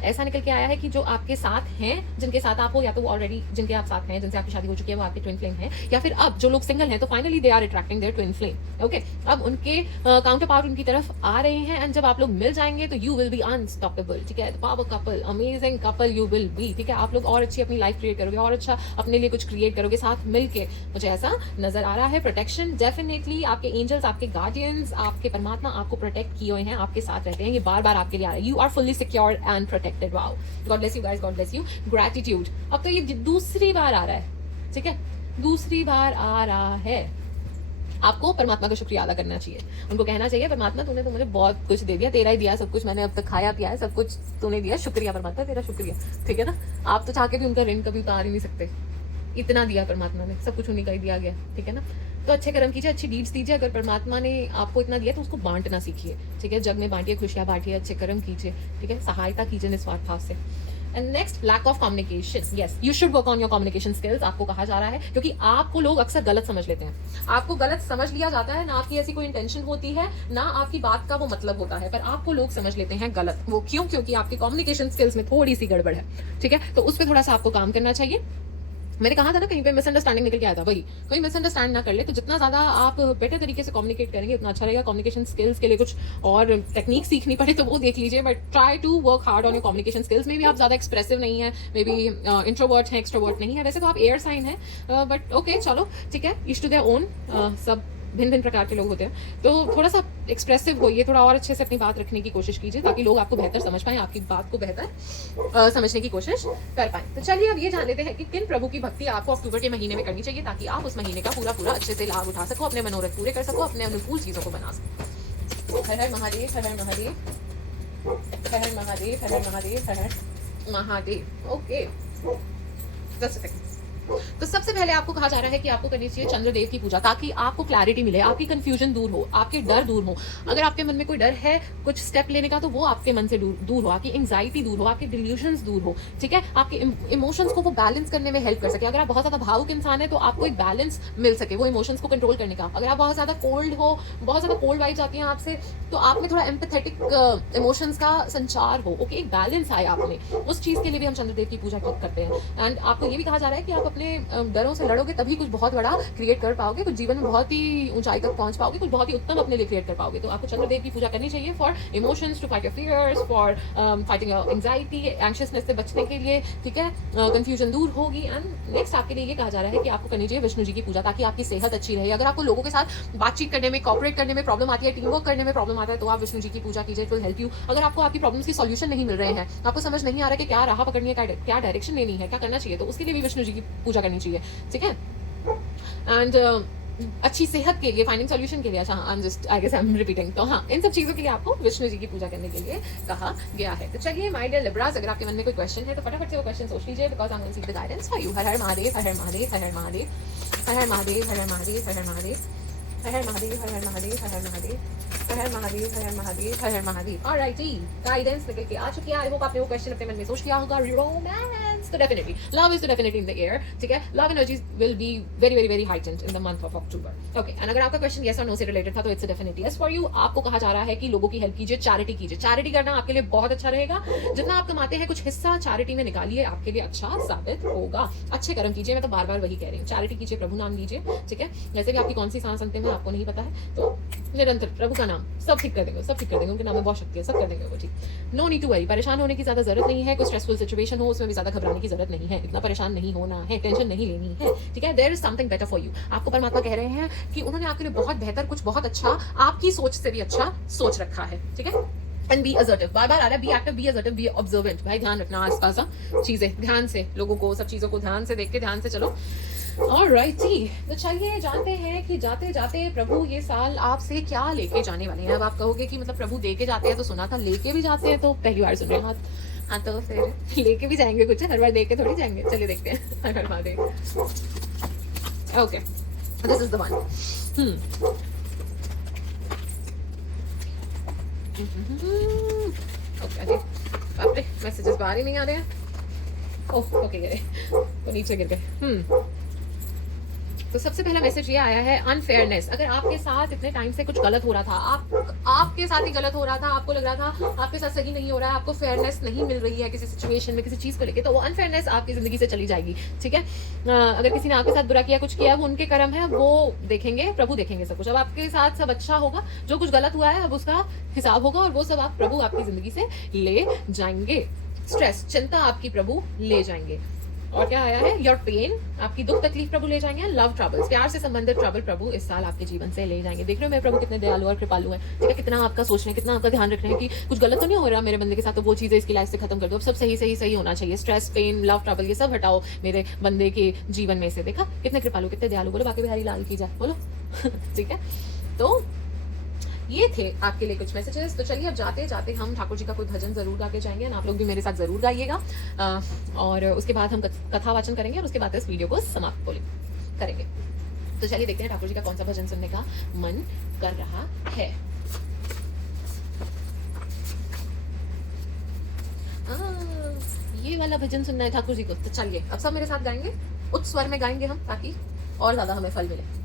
ऐसा निकल के आया है कि जो आपके साथ हैं, जिनके साथ आप हो, या तो वो ऑलरेडी जिनके आप साथ हैं, जिनसे आपकी शादी हो चुकी है, वो आपके ट्विन फ्लेम है, या फिर अब जो लोग सिंगल हैं तो finally they are attracting their twin flame. Okay, अब उनके काउंटर पार्ट उनकी तरफ आ रहे हैं, एंड जब आप लोग मिल जाएंगे तो यू विल बी अनस्टॉपेबल, ठीक है। Power couple, amazing couple you will B, ठीक है। आप लोग और अच्छी अपनी लाइफ क्रिएट करोगे, और अच्छा अपने लिए कुछ क्रिएट करोगे साथ मिलके, मुझे ऐसा नजर आ रहा है। प्रोटेक्शन डेफिनेटली, आपके एंजल्स, आपके गार्डियंस, आपके परमात्मा आपको प्रोटेक्ट किए हुए हैं, आपके साथ रहते हैं, ये बार बार आपके लिए आ रहा है। You are fully secure and protected. Wow, God bless you guys, God bless you. Gratitude, अब तो ये दूसरी बार आ रहा है, ठीक है, दूसरी बार आ रहा है। आपको परमात्मा का शुक्रिया अदा करना चाहिए, उनको कहना चाहिए परमात्मा तूने तो मुझे बहुत कुछ दे दिया, तेरा ही दिया सब कुछ, मैंने अब तक खाया पिया है, सब कुछ तूने दिया, शुक्रिया परमात्मा, तेरा शुक्रिया, ठीक है ना। आप तो चाह के भी उनका ऋण कभी उतार ही नहीं सकते, इतना दिया परमात्मा ने, सब कुछ उन्हीं का ही दिया गया, ठीक है ना। तो अच्छे कर्म कीजिए, अच्छी डीड्स दीजिए। अगर परमात्मा ने आपको इतना दिया तो उसको बांटना सीखिए, ठीक है। जग में बांटिए, खुशियां बांटिए, अच्छे कर्म कीजिए, ठीक है, सहायता कीजिए निस्वार्थ भाव से। And next, lack of communication. Yes, you should work on your communication skills, आपको कहा जा रहा है, क्योंकि आपको लोग अक्सर गलत समझ लेते हैं। आपको गलत समझ लिया जाता है, ना आपकी ऐसी कोई इंटेंशन होती है, ना आपकी बात का वो मतलब होता है, पर आपको लोग समझ लेते हैं गलत। वो क्यों? क्योंकि आपकी कम्युनिकेशन स्किल्स में थोड़ी सी गड़बड़ है, ठीक है। तो उस पर थोड़ा सा आपको काम करना चाहिए। मैंने कहा था ना कहीं पे मिसअंडरस्टैंडिंग निकल के आया था, वही कोई मिसअंडरस्टैंड ना कर ले। तो जितना ज़्यादा आप बेटर तरीके से कम्युनिकेट करेंगे उतना अच्छा रहेगा। कम्युनिकेशन स्किल्स के लिए कुछ और टेक्निक सीखनी पड़े तो वो देख लीजिए, but try to work hard on your communication skills. Maybe आप ज़्यादा एक्सप्रेसिव नहीं है, मे बी इंट्रोवर्ट है, एक्सट्रोवर्ट नहीं है, वैसे तो आप एयर साइन है, बट ओके चलो ठीक है, ईच टू देयर ओन, सब भिन्न भिन्न प्रकार के लोग होते हैं। तो थोड़ा सा एक्सप्रेसिव होइए, थोड़ा और अच्छे से अपनी बात रखने की कोशिश कीजिए ताकि लोग आपको बेहतर समझ पाएं, आपकी बात को बेहतर समझने की कोशिश कर पाएं। तो चलिए अब ये जान लेते हैं कि किन प्रभु की भक्ति आपको अक्टूबर के महीने में करनी चाहिए ताकि आप उस महीने का पूरा अच्छे से लाभ उठा सको, अपने मनोरथ पूरे कर सको, अपने अनुकूल चीज़ों को बना सको। हर हर महादेव, हर हर महादेव, हर हर महादेव, हर हर महादेव, हर हर महादेव। ओके, जस्ट तो सबसे पहले आपको कहा जा रहा है कि आपको करनी चाहिए चंद्रदेव की पूजा, ताकि आपको क्लैरिटी मिले, आपकी कंफ्यूजन दूर हो, आपके डर दूर हो। अगर आपके मन में कोई डर है कुछ स्टेप लेने का, तो वो आपके मन से दूर हो, आपकी एंग्जाइटी दूर हो, आपके डिल्यूशंस दूर हो, ठीक है, आपके इमोशंस को वो बैलेंस करने में हेल्प कर सके। अगर आप बहुत ज्यादा भावुक इंसान है तो आपको एक बैलेंस मिल सके वो इमोशंस को कंट्रोल करने का। अगर आप बहुत ज्यादा कोल्ड हो, बहुत ज्यादा कोल्ड वाइब्स आती हैं आपसे, तो आप में थोड़ा एम्पैथेटिक इमोशंस का संचार हो, ओके, एक बैलेंस आए आप में, उस चीज के लिए भी हम चंद्रदेव की पूजा करते हैं। एंड आपको ये भी कहा जा रहा है कि आप अपने डरों से लड़ोगे तभी कुछ बहुत बड़ा क्रिएट कर पाओगे, कुछ जीवन में बहुत ही ऊंचाई तक पहुंच पाओगे, कुछ बहुत ही उत्तम अपने लिए क्रिएट कर पाओगे। तो आपको चंद्रदेव की पूजा करनी चाहिए for emotions, to fight your fears, for fighting your anxiety, anxiousness से बचने के लिए, ठीक है, कंफ्यूजन दूर होगी। एंड नेक्स्ट आपके लिए ये कहा जा रहा है कि आपको करनी चाहिए विष्णु जी की पूजा, ताकि आपकी सेहत अच्छी रहे। अगर आपको लोगों के साथ बातचीत करने में, कॉपरेट करने में प्रॉब्लम आती है, टीम वर्क करने में प्रॉब्लम आता है, तो आप विष्णु जी की पूजा कीजिए, इट विल हेल्प यू। अगर आपको आपकी प्रॉब्लम्स की सॉल्यूशन नहीं मिल रहे हैं, आपको समझ नहीं आ रहा कि क्या राह पकड़नी है, क्या डायरेक्शन लेनी है, क्या करना चाहिए, तो उसके लिए भी विष्णु जी की पूजा करनी चाहिए, ठीक है। एंड अच्छी सेहत के लिए, फाइंडिंग सॉल्यूशन के लिए, अच्छा I guess I am repeating, तो हाँ, इन सब चीज़ों के लिए आपको विष्णु जी की पूजा करने के लिए कहा गया है। तो चलिए माय डियर लिब्रास, अगर आपके मन में कोई क्वेश्चन है तो फटाफट से वो क्वेश्चन सोच लीजिए, because I am going to seek the guidance for you. हर हर महादेव, हर हर महादेव, हर हर महादेव, हर हर महादेव, हर हर महादेव, हर हर महादेव, हर हर महादेव, हर हर महादेव, हर हर महादेव, हर हर महादेव, हर हर महादेव, हर हर महादेव। ऑलराइटी, गाइडेंस निकल के आ चुकी है। आई होप आपने वो क्वेश्चन अपने मन में सोच लिया होगा। रोमांस, तो डेफिनेटली लव इज तो डेफिनेटली इन द एयर, ठीक है। Love energies will be very very very heightened in the month of October, okay. And अगर आपका क्वेश्चन यस और नो से रिलेटेड था तो it's definitely yes for you. आपको कहा जा रहा है कि लोगों की हेल्प कीजिए, चैरिटी कीजिए। चैरिटी करना आपके लिए बहुत अच्छा रहेगा। जितना आप कमाते हैं कुछ हिस्सा चैरिटी में निकालिए, आपके लिए अच्छा साबित होगा। अच्छे कर्म कीजिए, मैं तो बार बार वही कह रही हूँ, चैरिटी कीजिए, प्रभु नाम लीजिए, ठीक है। जैसे भी आपकी कौन सी सांस अंतिम है आपको नहीं पता है, तो निरंतर प्रभु का नाम, सब ठीक कर देंगे, सब ठीक कर देंगे, उनके नाम में बहुत शक्ति है, सब कर देंगे वो ठीक। नो नीड टू वरी, परेशान होने की ज्यादा जरूरत नहीं है। कोई स्ट्रेसफुल सिचुएशन हो उसमें भी ज्यादा घबराने की जरूरत नहीं है, इतना परेशान नहीं होना है, टेंशन नहीं लेनी है, ठीक है। There is something better for you. आपको परमात्मा कह रहे हैं कि उन्होंने आपके लिए बहुत बेहतर, कुछ बहुत अच्छा, आपकी सोच से भी अच्छा सोच रखा है, ठीक है। एंड बी असर्टिव, बार बार आ रहा है, be active, be assertive, be observant. भाई ध्यान रखना आसपास चीजें, ध्यान से लोगों को, सब चीजों को ध्यान से देख के ध्यान से चलो। ऑलराइटी, तो चलिए जानते हैं कि जाते जाते प्रभु ये साल आपसे क्या लेके जाने वाले हैं। अब आप कहोगे कि मतलब प्रभु दे के जाते हैं, तो सुना था लेके भी जाते हैं, तो पहली बार सुन रहे हैं। हाँ तो फिर लेके भी जाएंगे कुछ, हर बार दे के थोड़ी जाएंगे। चलिए देखते हैं। हर बार Mahadev. Okay, this is the one. Okay, बाप रे, मैसेजेस बाहर ही नहीं आ रहे हैं। ओह ओके, गिरे तो नीचे गिर गए। तो सबसे पहला मैसेज ये आया है अनफेयरनेस। अगर आपके साथ इतने टाइम से कुछ गलत हो रहा था, आपके साथ ही गलत हो रहा था, आपको लग रहा था आपके साथ सही नहीं हो रहा है, आपको फेयरनेस नहीं मिल रही है किसी सिचुएशन में, किसी चीज को लेके, तो वो अनफेयरनेस आपकी जिंदगी से चली जाएगी, ठीक है। अगर किसी ने आपके साथ बुरा किया, कुछ किया, वो उनके कर्म है, वो देखेंगे, प्रभु देखेंगे सब कुछ। अब आपके साथ सब अच्छा होगा, जो कुछ गलत हुआ है अब उसका हिसाब होगा, और वो सब आप प्रभु आपकी जिंदगी से ले जाएंगे। स्ट्रेस, चिंता आपकी प्रभु ले जाएंगे। और क्या आया है, योर पेन, आपकी दुख तकलीफ प्रभु ले जाएंगे। लव ट्रबल्स, प्यार से संबंधित ट्रबल प्रभु इस साल आपके जीवन से ले जाएंगे। देख रहे हो मेरे प्रभु कितने दयालु और कृपालु हैं, ठीक है। कितना आपका सोच रहे हैं, कितना आपका ध्यान रख रहे हैं कि कुछ गलत तो नहीं हो रहा मेरे बंदे के साथ, तो वो चीजें इसकी लाइफ से खत्म कर दो। अब सब सही सही सही होना चाहिए। स्ट्रेस, पेन, लव ट्रबल, ये सब हटाओ मेरे बंदे के जीवन में से। देखा कितने कृपालु, कितने दयालु। बोलो बाकी बिहारी लाल की जाए, बोलो। ठीक है, तो ये थे आपके लिए कुछ मैसेजेस। तो चलिए अब जाते जाते हम ठाकुर जी का कोई भजन जरूर गा के जाएंगे, आप लोग भी मेरे साथ जरूर गाइएगा। और उसके बाद हम कथा वाचन करेंगे, और उसके बाद इस वीडियो को समाप्त करेंगे। तो चलिए देखते हैं ठाकुर जी का कौन सा भजन सुनने का मन कर रहा है। ये वाला भजन सुनना है ठाकुर जी को। तो चलिए अब सब मेरे साथ गाएंगे, उच्च स्वर में गाएंगे हम, ताकि और ज्यादा हमें फल मिले।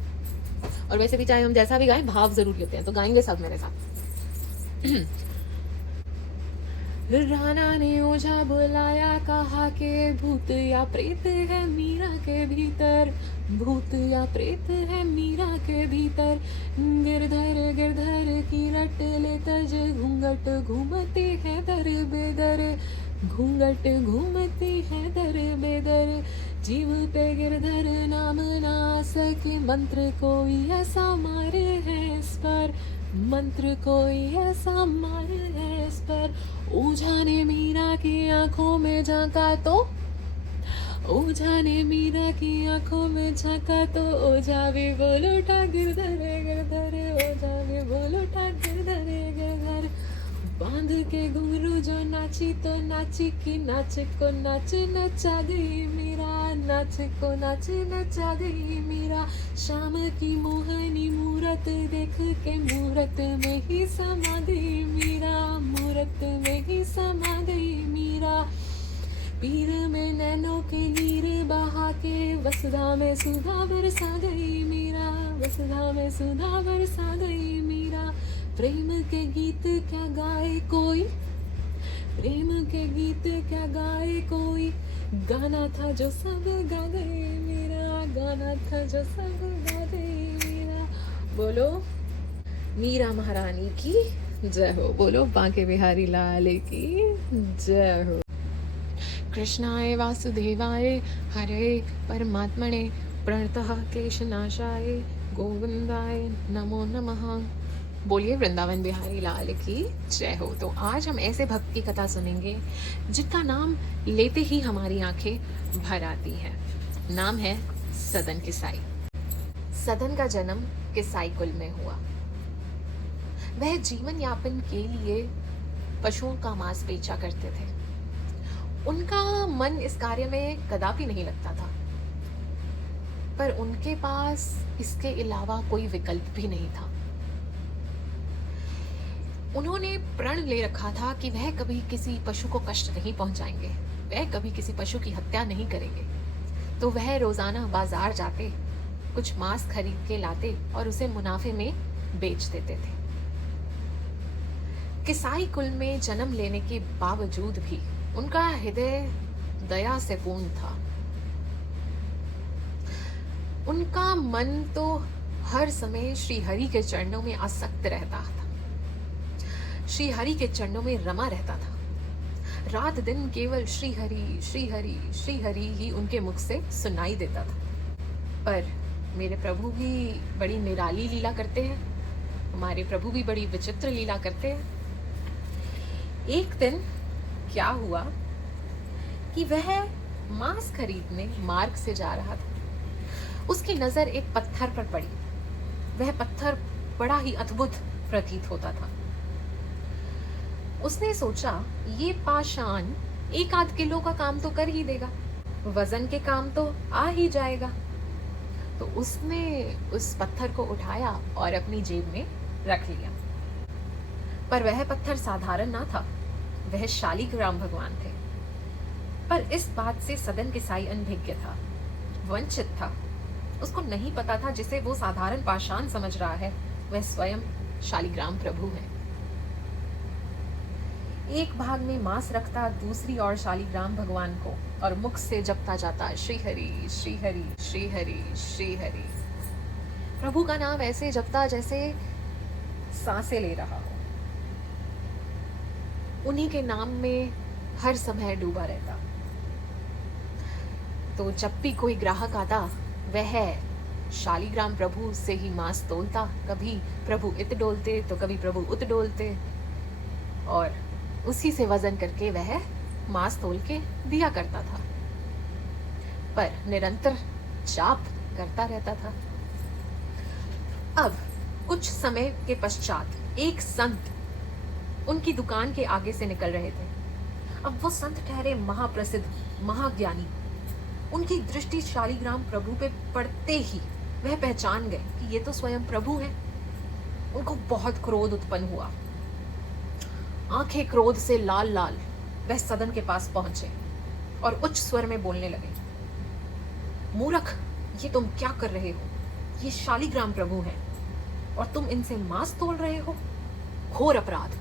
और वैसे भी चाहे हम जैसा भी गाएं, भाव जरूरी होते हैं, तो गाएंगे सब मेरे साथ। राणा ने ओझा बुलाया, कहा के भूत या प्रेत है मीरा के भीतर, भूत या प्रेत है मीरा के भीतर। गिरधर गिरधर की रट ले तज, घूंघट घूमती है दर बेदर, घूंघट घूमती है दर बेदर। जीव पे गिरधर नाम ना सके, मंत्र कोई ऐसा मारे है इस पर, मंत्र कोई ऐसा मारे है इस पर। ओझा ने मीरा की आंखों में झांका तो, ओझा ने मीरा की आंखों में झांका तो, ओझा भी बोल उठा गिरधर गिरधर, ओझा भी बोल उठा गिरधर गिरधर। बांध के घुंघरू जो नाची तो नाची की नाच को नाच नचा गई मीरा, नाच को नाच नचा गई मीरा, शाम की मोहनी मूरत देख के मूरत में ही समा गई मीरा, मूरत में ही समा गई मीरा। पीर में नैनों के नीर बहा के वसुधा में सुधा बरसा गई मीरा, वसुधा में सुधा बरसा गई मीरा। प्रेम के गीत क्या गाए कोई, प्रेम के गीत क्या गाए कोई, गाना था जो सब गा गए मेरा, गाना था जो सब गा गए मेरा। बोलो मीरा महारानी की जय हो, बोलो बांके बिहारी लाल की जय हो। कृष्णाय वासुदेवाय हरे परमात्मने प्रणतः क्लेशनाशाय गोविंदाय नमो नमः। बोलिए वृंदावन बिहारी लाल की जय हो। तो आज हम ऐसे भक्त की कथा सुनेंगे जिनका नाम लेते ही हमारी आंखें भर आती हैं। नाम है सदन किसाई। सदन का जन्म किसाई कुल में हुआ। वह जीवन यापन के लिए पशुओं का मांस बेचा करते थे। उनका मन इस कार्य में कदापि नहीं लगता था, पर उनके पास इसके अलावा कोई विकल्प भी नहीं था। उन्होंने प्रण ले रखा था कि वह कभी किसी पशु को कष्ट नहीं पहुंचाएंगे, वह कभी किसी पशु की हत्या नहीं करेंगे। तो वह रोजाना बाजार जाते, कुछ मांस खरीद के लाते और उसे मुनाफे में बेच देते थे। किसाई कुल में जन्म लेने के बावजूद भी उनका हृदय दया से पूर्ण था। उनका मन तो हर समय श्री हरि के चरणों में आसक्त रहता था, श्री हरि के चरणों में रमा रहता था। रात दिन केवल श्री हरि श्री हरि श्री हरि ही उनके मुख से सुनाई देता था। पर मेरे प्रभु भी बड़ी निराली लीला करते हैं, हमारे प्रभु भी बड़ी विचित्र लीला करते हैं। एक दिन क्या हुआ कि वह मांस खरीदने मार्ग से जा रहा था। उसकी नजर एक पत्थर पर पड़ी। वह पत्थर बड़ा ही अद्भुत प्रतीत होता था। उसने सोचा ये पाषाण 1-8 किलो का काम तो कर ही देगा, वजन के काम तो आ ही जाएगा। तो उसने उस पत्थर को उठाया और अपनी जेब में रख लिया। पर वह पत्थर साधारण ना था, वह शालिग्राम भगवान थे। पर इस बात से सदन किसाई अनभिज्ञ था, वंचित था। उसको नहीं पता था जिसे वो साधारण पाषाण समझ रहा है वह स्वयं शालिग्राम प्रभु है। एक भाग में मांस रखता दूसरी ओर शालिग्राम भगवान को और मुख से जपता जाता श्री हरि श्री हरि श्री हरि श्री हरि। प्रभु का नाम ऐसे जपता जैसे सांसें ले रहा हो। उन्हीं के नाम में हर समय डूबा रहता। तो जब भी कोई ग्राहक आता वह शालिग्राम प्रभु से ही मांस तोलता। कभी प्रभु इत डोलते तो कभी प्रभु उत डोलते और उसी से वजन करके वह मांस तोल के दिया करता था। पर निरंतर जाप करता रहता था। अब कुछ समय के पश्चात एक संत उनकी दुकान के आगे से निकल रहे थे। अब वो संत ठहरे महाप्रसिद्ध महाज्ञानी। उनकी दृष्टि शालिग्राम प्रभु पे पड़ते ही वह पहचान गए कि ये तो स्वयं प्रभु हैं। उनको बहुत क्रोध उत्पन्न हुआ। आंखें क्रोध से लाल लाल वह सदन के पास पहुंचे और उच्च स्वर में बोलने लगे, मूर्ख, ये तुम क्या कर रहे हो? ये शालिग्राम प्रभु हैं और तुम इनसे मांस तोल रहे हो। घोर अपराध,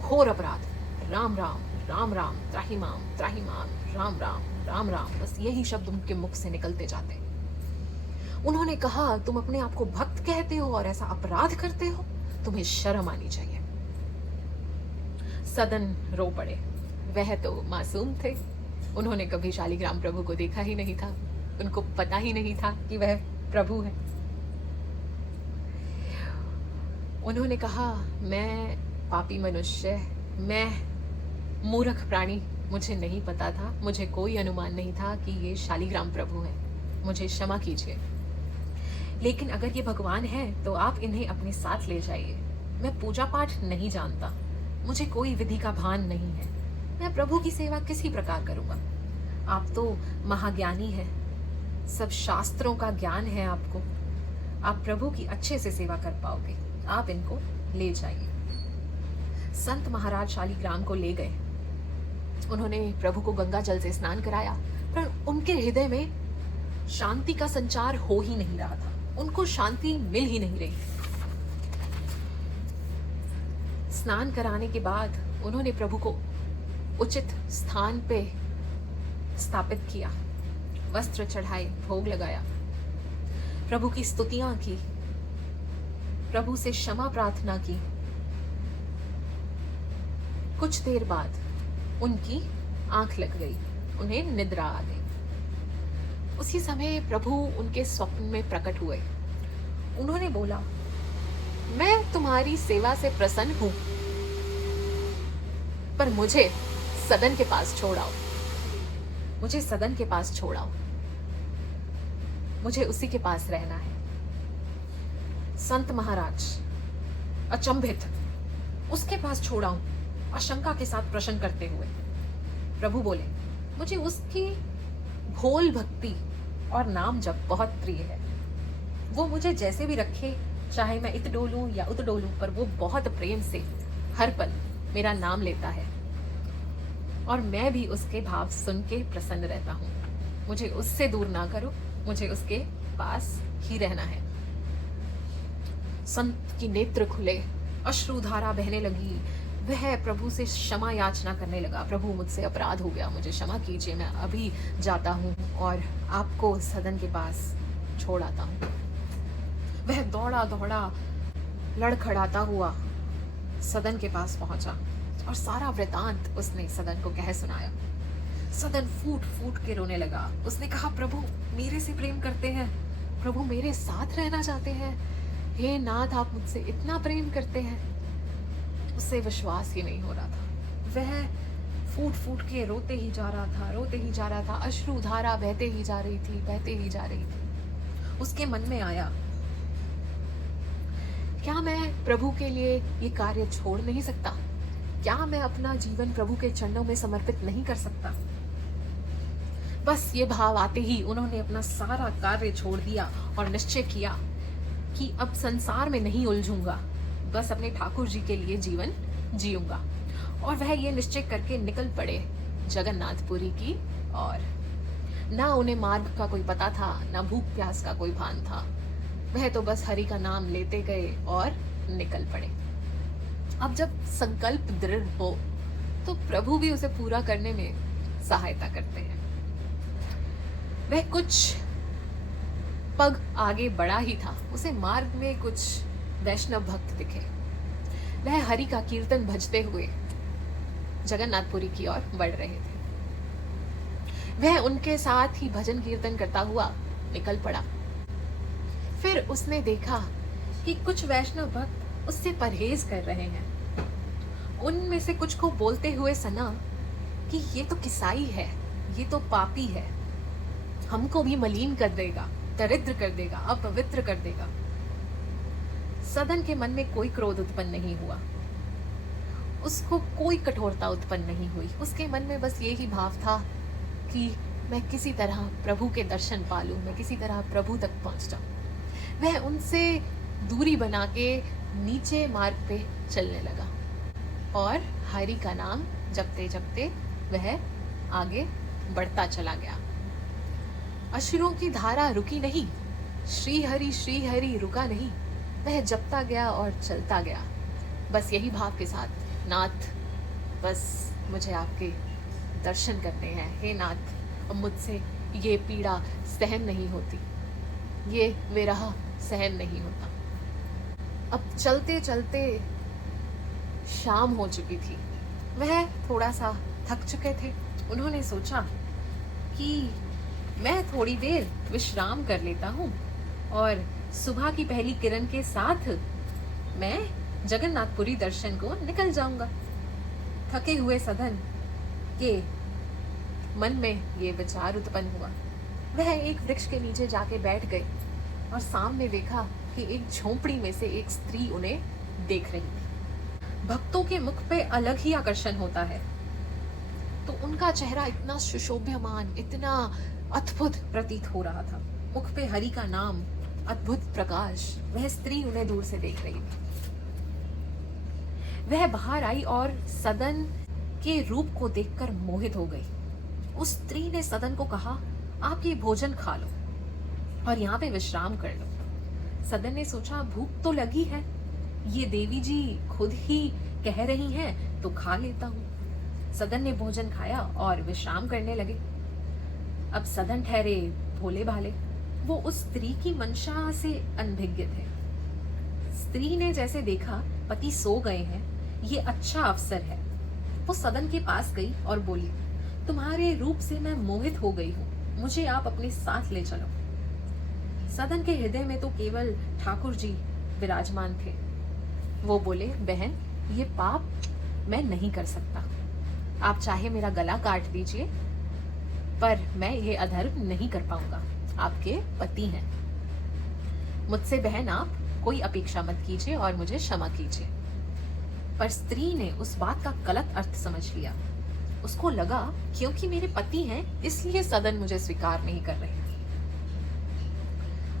घोर अपराध। राम राम राम राम त्राहिमाम त्राहिमाम राम राम राम राम। बस यही शब्द उनके मुख से निकलते जाते। उन्होंने कहा, तुम अपने आप को भक्त कहते हो और ऐसा अपराध करते हो, तुम्हें शर्म आनी चाहिए। सदन रो पड़े। वह तो मासूम थे, उन्होंने कभी शालिग्राम प्रभु को देखा ही नहीं था। उनको पता ही नहीं था कि वह प्रभु है। उन्होंने कहा, मैं पापी मनुष्य, मैं मूर्ख प्राणी, मुझे नहीं पता था, मुझे कोई अनुमान नहीं था कि ये शालिग्राम प्रभु हैं, मुझे क्षमा कीजिए। लेकिन अगर ये भगवान हैं तो आप इन्हें अपने साथ ले जाइए। मैं पूजा पाठ नहीं जानता, मुझे कोई विधि का भान नहीं है, मैं प्रभु की सेवा किसी प्रकार करूंगा। आप तो महाज्ञानी हैं, सब शास्त्रों का ज्ञान है आपको, आप प्रभु की अच्छे से सेवा कर पाओगे, आप इनको ले जाइए। संत महाराज शालीग्राम को ले गए। उन्होंने प्रभु को गंगा जल से स्नान कराया, पर उनके हृदय में शांति का संचार हो ही नहीं रहा था, उनको शांति मिल ही नहीं रही थी। स्नान कराने के बाद उन्होंने प्रभु को उचित स्थान पे स्थापित किया, वस्त्र चढ़ाए, भोग लगाया, प्रभु की स्तुतियां की, प्रभु से क्षमा प्रार्थना की। कुछ देर बाद उनकी आंख लग गई, उन्हें निद्रा आ गई। उसी समय प्रभु उनके स्वप्न में प्रकट हुए। उन्होंने बोला, मैं तुम्हारी सेवा से प्रसन्न हूं, पर मुझे सदन के पास छोड़ाओ, मुझे सदन के पास छोड़ाओ, मुझे उसी के पास रहना है। संत महाराज अचंभित, उसके पास छोड़ाऊं, आशंका के साथ प्रश्न करते हुए। प्रभु बोले, मुझे उसकी भोल भक्ति और नाम जप बहुत प्रिय है। वो मुझे जैसे भी रखे, चाहे मैं इत डोलूं या उत डोलूं, पर वो बहुत प्रेम से हर पल मेरा नाम लेता है, और मैं भी उसके भाव सुन के प्रसन्न रहता हूँ। मुझे उससे दूर ना करो, मुझे उसके पास ही रहना है। संत की नेत्र खुले, अश्रुधारा बहने लगी। वह प्रभु से क्षमा याचना करने लगा, प्रभु मुझसे अपराध हो गया, मुझे क्षमा कीजिए, मैं अभी जाता हूँ और आपको सदन के पास छोड़ आता हूँ। वह दौड़ा दौड़ा लड़खड़ाता हुआ सदन के पास पहुंचा और सारा वृतांत उसने सदन को कह सुनाया। सदन फूट फूट के रोने लगा। उसने कहा, प्रभु मेरे से प्रेम करते हैं, प्रभु मेरे साथ रहना चाहते हैं, हे नाथ आप मुझसे इतना प्रेम करते हैं। उससे विश्वास ही नहीं हो रहा था। वह फूट फूट के रोते ही जा रहा था, रोते ही जा रहा था, अश्रुधारा बहते ही जा रही थी, बहते ही जा रही थी। उसके मन में आया, क्या मैं प्रभु के लिए ये कार्य छोड़ नहीं सकता? क्या मैं अपना जीवन प्रभु के चरणों में समर्पित नहीं कर सकता? बस ये भाव आते ही उन्होंने अपना सारा कार्य छोड़ दिया और निश्चय किया कि अब संसार में नहीं उलझूंगा, बस अपने ठाकुर जी के लिए जीवन जीऊंगा। और वह ये निश्चय करके निकल पड़े जगन्नाथपुरी की ओर। ना उन्हें मार्ग का कोई पता था, ना भूख प्यास का कोई भान था। वह तो बस हरि का नाम लेते गए और निकल पड़े। अब जब संकल्प दृढ़ हो तो प्रभु भी उसे पूरा करने में सहायता करते हैं। वह कुछ पग आगे बढ़ा ही था, उसे मार्ग में कुछ वैष्णव भक्त दिखे। वह हरि का कीर्तन भजते हुए जगन्नाथपुरी की ओर बढ़ रहे थे। वह उनके साथ ही भजन कीर्तन करता हुआ निकल पड़ा। फिर उसने देखा कि कुछ वैष्णव भक्त उससे परहेज कर रहे हैं। उनमें से कुछ को बोलते हुए सुना कि ये तो किसाई है, ये तो पापी है, हमको भी मलिन कर देगा, दरिद्र कर देगा, अपवित्र कर देगा। सदन के मन में कोई क्रोध उत्पन्न नहीं हुआ, उसको कोई कठोरता उत्पन्न नहीं हुई। उसके मन में बस यही भाव था कि मैं किसी तरह प्रभु के दर्शन पा लूं, मैं किसी तरह प्रभु तक पहुंच जाऊं। वह उनसे दूरी बना के नीचे मार्ग पे चलने लगा और हरि का नाम जपते जपते वह आगे बढ़ता चला गया। अश्रुओं की धारा रुकी नहीं, श्री हरि रुका नहीं। वह जपता गया और चलता गया, बस यही भाव के साथ, नाथ बस मुझे आपके दर्शन करने हैं, हे नाथ अब मुझसे ये पीड़ा सहन नहीं होती, ये विरह सहन नहीं होता। अब चलते चलते शाम हो चुकी थी, वह थोड़ा सा थक चुके थे। उन्होंने सोचा कि मैं थोड़ी देर विश्राम कर लेता हूँ और सुबह की पहली किरण के साथ मैं जगन्नाथपुरी दर्शन को निकल जाऊंगा। थके हुए सदन के मन में ये विचार उत्पन्न हुआ। वह एक वृक्ष के नीचे जाके बैठ गए और सामने देखा कि एक झोंपड़ी में से एक स्त्री उन्हें देख रही थी। भक्तों के मुख पे अलग ही आकर्षण होता है, तो उनका चेहरा इतना सुशोभ्यमान, इतना अद्भुत प्रतीत हो रहा था। मुख पे हरि का नाम, अद्भुत प्रकाश। वह स्त्री उन्हें दूर से देख रही थी। वह बाहर आई और सदन के रूप को देखकर मोहित हो गई। उस स्त्री ने सदन को कहा, आप ये भोजन खा लो और यहाँ पे विश्राम कर लो। सदन ने सोचा, भूख तो लगी है, ये देवी जी खुद ही कह रही हैं तो खा लेता हूँ। सदन ने भोजन खाया और विश्राम करने लगे। अब सदन ठहरे भोले भाले, वो उस स्त्री की मंशा से अनभिज्ञ थे। स्त्री ने जैसे देखा पति सो गए हैं, ये अच्छा अवसर है। वो सदन के पास गई और बोली, तुम्हारे रूप से मैं मोहित हो गई हूँ, मुझे आप अपने साथ ले चलो। सदन के हृदय में तो केवल ठाकुर जी विराजमान थे। वो बोले, बहन, ये पाप मैं नहीं कर सकता। आप चाहे मेरा गला काट दीजिए, पर मैं ये अधर्म नहीं कर पाऊंगा। आपके पति हैं। मुझसे बहन आप कोई अपेक्षा मत कीजिए और मुझे क्षमा कीजिए। पर स्त्री ने उस बात का गलत अर्थ समझ लिया। उसको लगा, क्योंकि मेरे पति हैं इसलिए सदन मुझे स्वीकार नहीं कर रहे।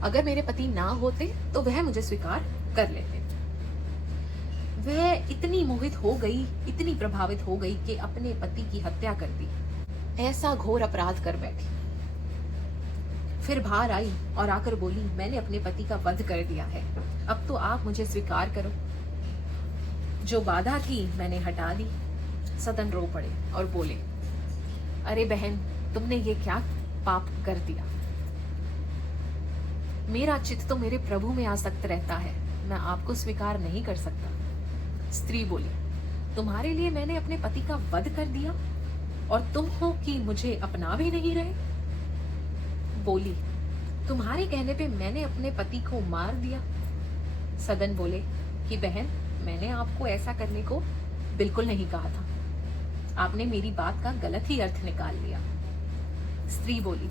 अगर मेरे पति ना होते तो वह मुझे स्वीकार कर लेते। वह इतनी मोहित हो गई, इतनी प्रभावित हो गई कि अपने पति की हत्या कर दी। ऐसा घोर अपराध कर बैठी। फिर बाहर आई और आकर बोली, मैंने अपने पति का वध कर दिया है, अब तो आप मुझे स्वीकार करो। जो बाधा थी मैंने हटा दी। सदन रो पड़े और बोले, अरे बहन, तुमने ये क्या पाप कर दिया? मेरा चित्त तो मेरे प्रभु में आसक्त रहता है, मैं आपको स्वीकार नहीं कर सकता। स्त्री बोली, तुम्हारे लिए मैंने अपने पति का वध कर दिया और तुम हो कि मुझे अपना भी नहीं रहे। बोली, तुम्हारे कहने पे मैंने अपने पति को मार दिया। सदन बोले कि बहन, मैंने आपको ऐसा करने को बिल्कुल नहीं कहा था, आपने मेरी बात का गलत ही अर्थ निकाल लिया। स्त्री बोली,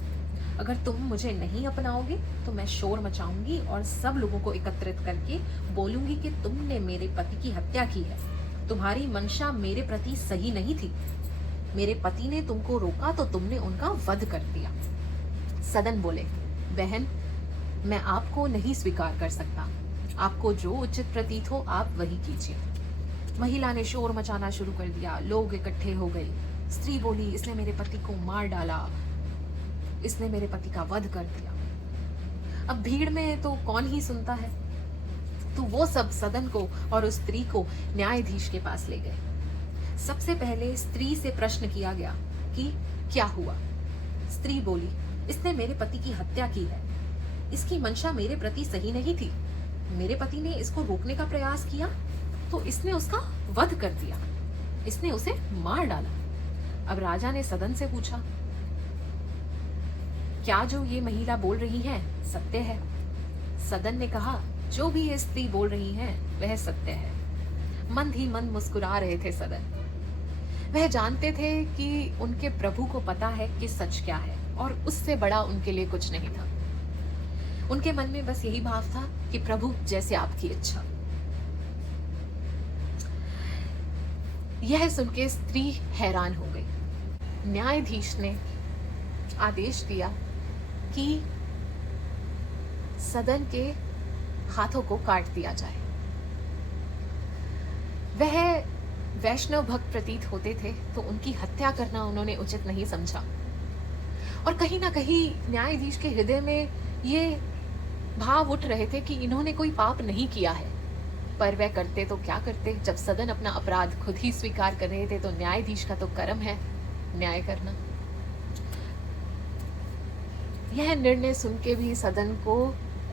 अगर तुम मुझे नहीं अपनाओगे तो मैं शोर मचाऊंगी और सब लोगों को एकत्रित करके बोलूंगी कि तुमने मेरे पति की हत्या की है। तुम्हारी मंशा मेरे प्रति सही नहीं थी। मेरे पति ने तुमको रोका तो तुमने उनका वध कर दिया। सदन बोले, बहन, मैं आपको नहीं स्वीकार कर सकता। आपको जो उचित प्रतीत हो आप वही कीजिए। महिला ने शोर मचाना शुरू कर दिया। लोग इकट्ठे हो गए। स्त्री बोली, इसने मेरे पति को मार डाला, इसने मेरे पति का वध कर दिया। अब भीड़ में तो कौन ही सुनता है, तो वो सब सदन को और उस स्त्री को न्यायाधीश के पास ले गए। सबसे पहले स्त्री से प्रश्न किया गया कि क्या हुआ। स्त्री बोली, इसने मेरे पति की हत्या की है, इसकी मंशा मेरे प्रति सही नहीं थी। मेरे पति ने इसको रोकने का प्रयास किया तो इसने उसका वध कर दिया, इसने उसे मार डाला। अब राजा ने सदन से पूछा, क्या जो ये महिला बोल रही है सत्य है? सदन ने कहा, जो भी ये स्त्री बोल रही है वह सत्य है। मंद ही मंद मुस्कुरा रहे थे सदन। वह जानते थे कि उनके प्रभु को पता है कि सच क्या है और उससे बड़ा उनके लिए कुछ नहीं था। उनके मन में बस यही भाव था कि प्रभु जैसे आपकी इच्छा। यह सुन के स्त्री हैरान हो गई। न्यायाधीश ने आदेश दिया कि सदन के हाथों को काट दिया जाए। वह वैष्णव भक्त प्रतीत होते थे तो उनकी हत्या करना उन्होंने उचित नहीं समझा। और कहीं ना कहीं न्यायाधीश के हृदय में ये भाव उठ रहे थे कि इन्होंने कोई पाप नहीं किया है, पर वह करते तो क्या करते। जब सदन अपना अपराध खुद ही स्वीकार कर रहे थे तो न्यायाधीश का तो कर्म है न्याय करना। यह निर्णय सुन के भी सदन को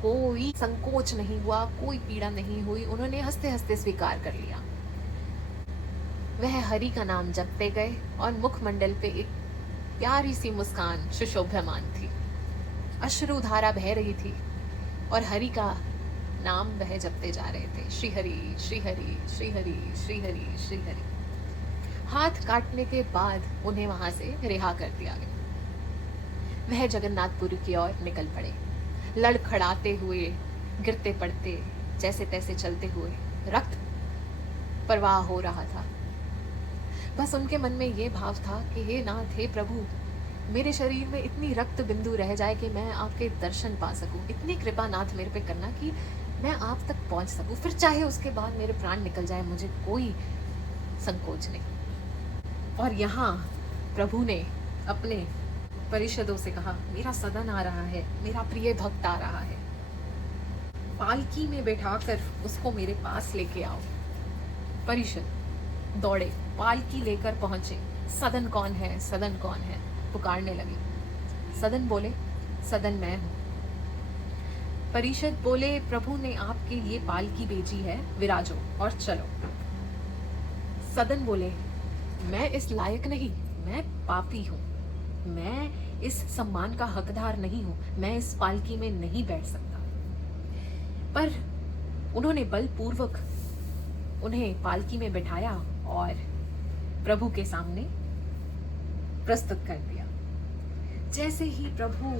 कोई संकोच नहीं हुआ, कोई पीड़ा नहीं हुई। उन्होंने हंसते हंसते स्वीकार कर लिया। वह हरि का नाम जपते गए और मुखमंडल पे एक प्यारी सी मुस्कान सुशोभ्यमान थी। अश्रुधारा बह रही थी और हरि का नाम वह जपते जा रहे थे, श्री हरि श्री हरि श्री हरि श्री हरि श्री हरि। हाथ काटने के बाद उन्हें वहां से रिहा कर दिया गया। वह जगन्नाथपुरी की ओर निकल पड़े, लड़खड़ाते हुए, गिरते पड़ते, जैसे तैसे चलते हुए। रक्त प्रवाह हो रहा था। बस उनके मन में ये भाव था कि हे नाथ, हे प्रभु, मेरे शरीर में इतनी रक्त बिंदु रह जाए कि मैं आपके दर्शन पा सकूं। इतनी कृपा नाथ मेरे पे करना कि मैं आप तक पहुंच सकूं, फिर चाहे उसके बाद मेरे प्राण निकल जाए, मुझे कोई संकोच नहीं। और यहाँ प्रभु ने अपने परिषदों से कहा, मेरा सदन आ रहा है, मेरा प्रिय भक्त आ रहा है, पालकी में बैठाकर उसको मेरे पास लेके आओ। परिषद दौड़े, पालकी लेकर पहुंचे। सदन कौन है, सदन कौन है, पुकारने लगे। सदन बोले, सदन मैं हूं। परिषद बोले, प्रभु ने आपके लिए पालकी भेजी है, विराजो और चलो। सदन बोले, मैं इस लायक नहीं, मैं पापी हूं, मैं इस सम्मान का हकदार नहीं हूं, मैं इस पालकी में नहीं बैठ सकता। पर उन्होंने बलपूर्वक उन्हें पालकी में बिठाया और प्रभु के सामने प्रस्तुत कर दिया। जैसे ही प्रभु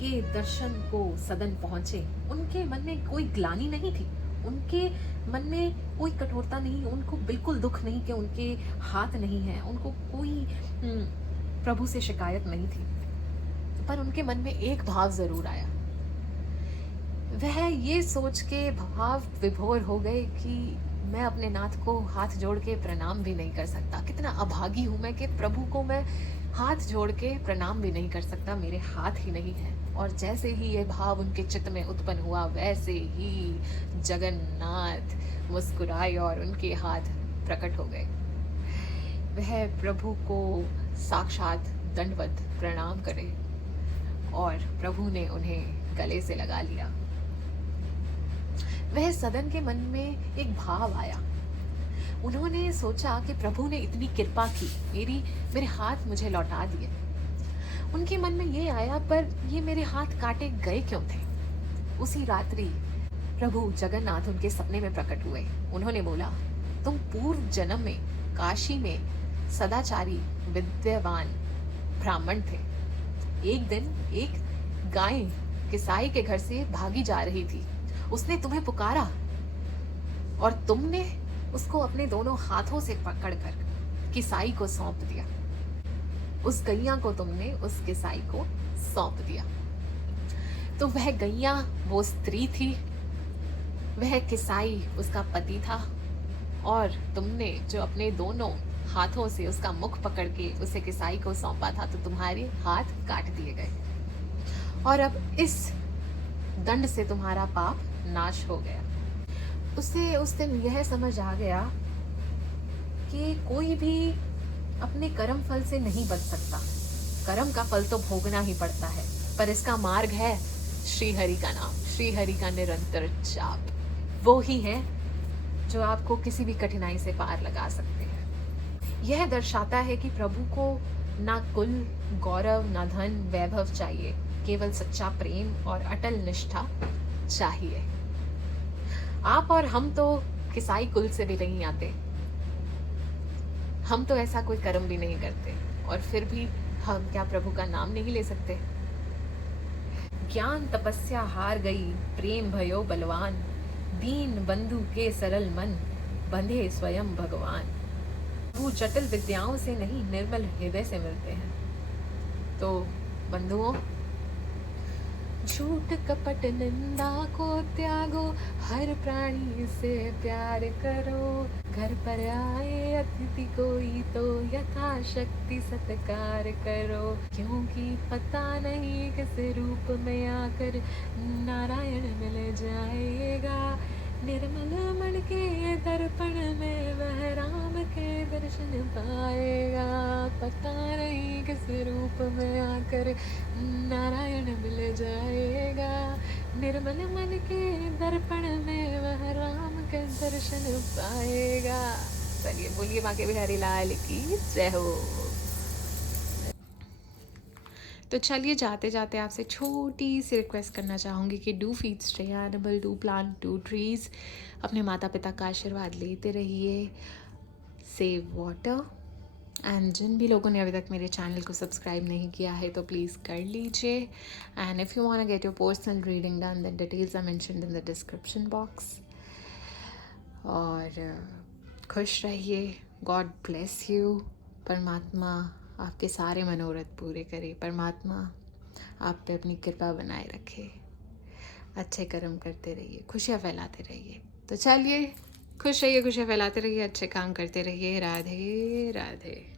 के दर्शन को सदन पहुंचे, उनके मन में कोई ग्लानि नहीं थी, उनके मन में कोई कठोरता नहीं, उनको बिल्कुल दुख नहीं कि उनके हाथ नहीं है, उनको कोई प्रभु से शिकायत नहीं थी। पर उनके मन में एक भाव जरूर आया। वह ये सोच के भाव विभोर हो गए कि मैं अपने नाथ को हाथ जोड़ के प्रणाम भी नहीं कर सकता। कितना अभागी हूं मैं कि प्रभु को मैं हाथ जोड़ के प्रणाम भी नहीं कर सकता, मेरे हाथ ही नहीं है। और जैसे ही ये भाव उनके चित्त में उत्पन्न हुआ, वैसे ही जगन्नाथ मुस्कुराए और उनके हाथ प्रकट हो गए। वह प्रभु को साक्षात दंडवत प्रणाम करे और प्रभु ने उन्हें गले से लगा लिया। वह सदन के मन में एक भाव आया। उन्होंने सोचा कि प्रभु ने इतनी कृपा की, मेरे हाथ मुझे लौटा दिए। उनके मन में ये आया, पर ये मेरे हाथ काटे गए क्यों थे? उसी रात्रि प्रभु जगन्नाथ उनके सपने में प्रकट हुए। उन्होंने बोला, तुम पूर्व जन्म में काशी में सदाचारी विद्यावान ब्राह्मण थे। एक दिन एक गाय किसाई के घर से भागी जा रही थी, उसने तुम्हें पुकारा और तुमने उसको अपने दोनों हाथों से पकड़कर किसाई को सौंप दिया। उस गैया को तुमने उस किसाई को सौंप दिया। तो वह गैया वो स्त्री थी, वह किसाई उसका पति था, और तुमने जो अपने दोनों हाथों से उसका मुख पकड़ के उसे किसाई को सौंपा था, तो तुम्हारे हाथ काट दिए गए और अब इस दंड से तुम्हारा पाप नाश हो गया। उसे उस दिन यह समझ आ गया कि कोई भी अपने कर्म फल से नहीं बच सकता। कर्म का फल तो भोगना ही पड़ता है, पर इसका मार्ग है श्री हरि का नाम, श्री हरि का निरंतर जाप। वो ही है जो आपको किसी भी कठिनाई से पार लगा सकते हैं। यह दर्शाता है कि प्रभु को ना कुल, गौरव, ना धन, वैभव चाहिए, केवल सच्चा प्रेम और अटल निष्ठा चाहिए। आप और हम तो किसाई कुल से भी नहीं आते, हम तो ऐसा कोई कर्म भी नहीं करते, और फिर भी हम क्या प्रभु का नाम नहीं ले सकते? ज्ञान तपस्या हार गई, प्रेम भयो बलवान, दीन बंधु के सरल मन, बंधे स्वयं भगवान। वो जटिल विद्याओं से नहीं, निर्मल हृदय से मिलते हैं। तो बंधुओं, झूठ कपट निंदा को त्यागो, हर प्राणी से प्यार करो, घर पर आए अतिथि कोई तो यथाशक्ति सत्कार करो, क्योंकि पता नहीं किस रूप में आकर नारायण मिल जाएगा। निर्मल मन के दर्पण में वह राम के दर्शन पाएगा, पता नहीं किस रूप में आकर नारायण मिल जाएगा। निर्मल मन के दर्पण में वह राम के दर्शन पाएगा। चलिए बोलिए बांके बिहारी लाल की जय हो। तो चलिए जाते जाते आपसे छोटी सी रिक्वेस्ट करना चाहूँगी कि do feed stay animal, do plant 2 trees, अपने माता पिता का आशीर्वाद लेते रहिए, सेव वाटर। एंड जिन भी लोगों ने अभी तक मेरे चैनल को सब्सक्राइब नहीं किया है तो प्लीज़ कर लीजिए। And if you want to get your personal reading done, the details are mentioned in the description box. और खुश रहिए, गॉड ब्लेस यू, परमात्मा आपके सारे मनोरथ पूरे करे परमात्मा, आप पे अपनी कृपा बनाए रखे। अच्छे कर्म करते रहिए, खुशियाँ फैलाते रहिए। तो चलिए, खुश रहिए, खुशियाँ फैलाते रहिए, अच्छे काम करते रहिए। राधे राधे।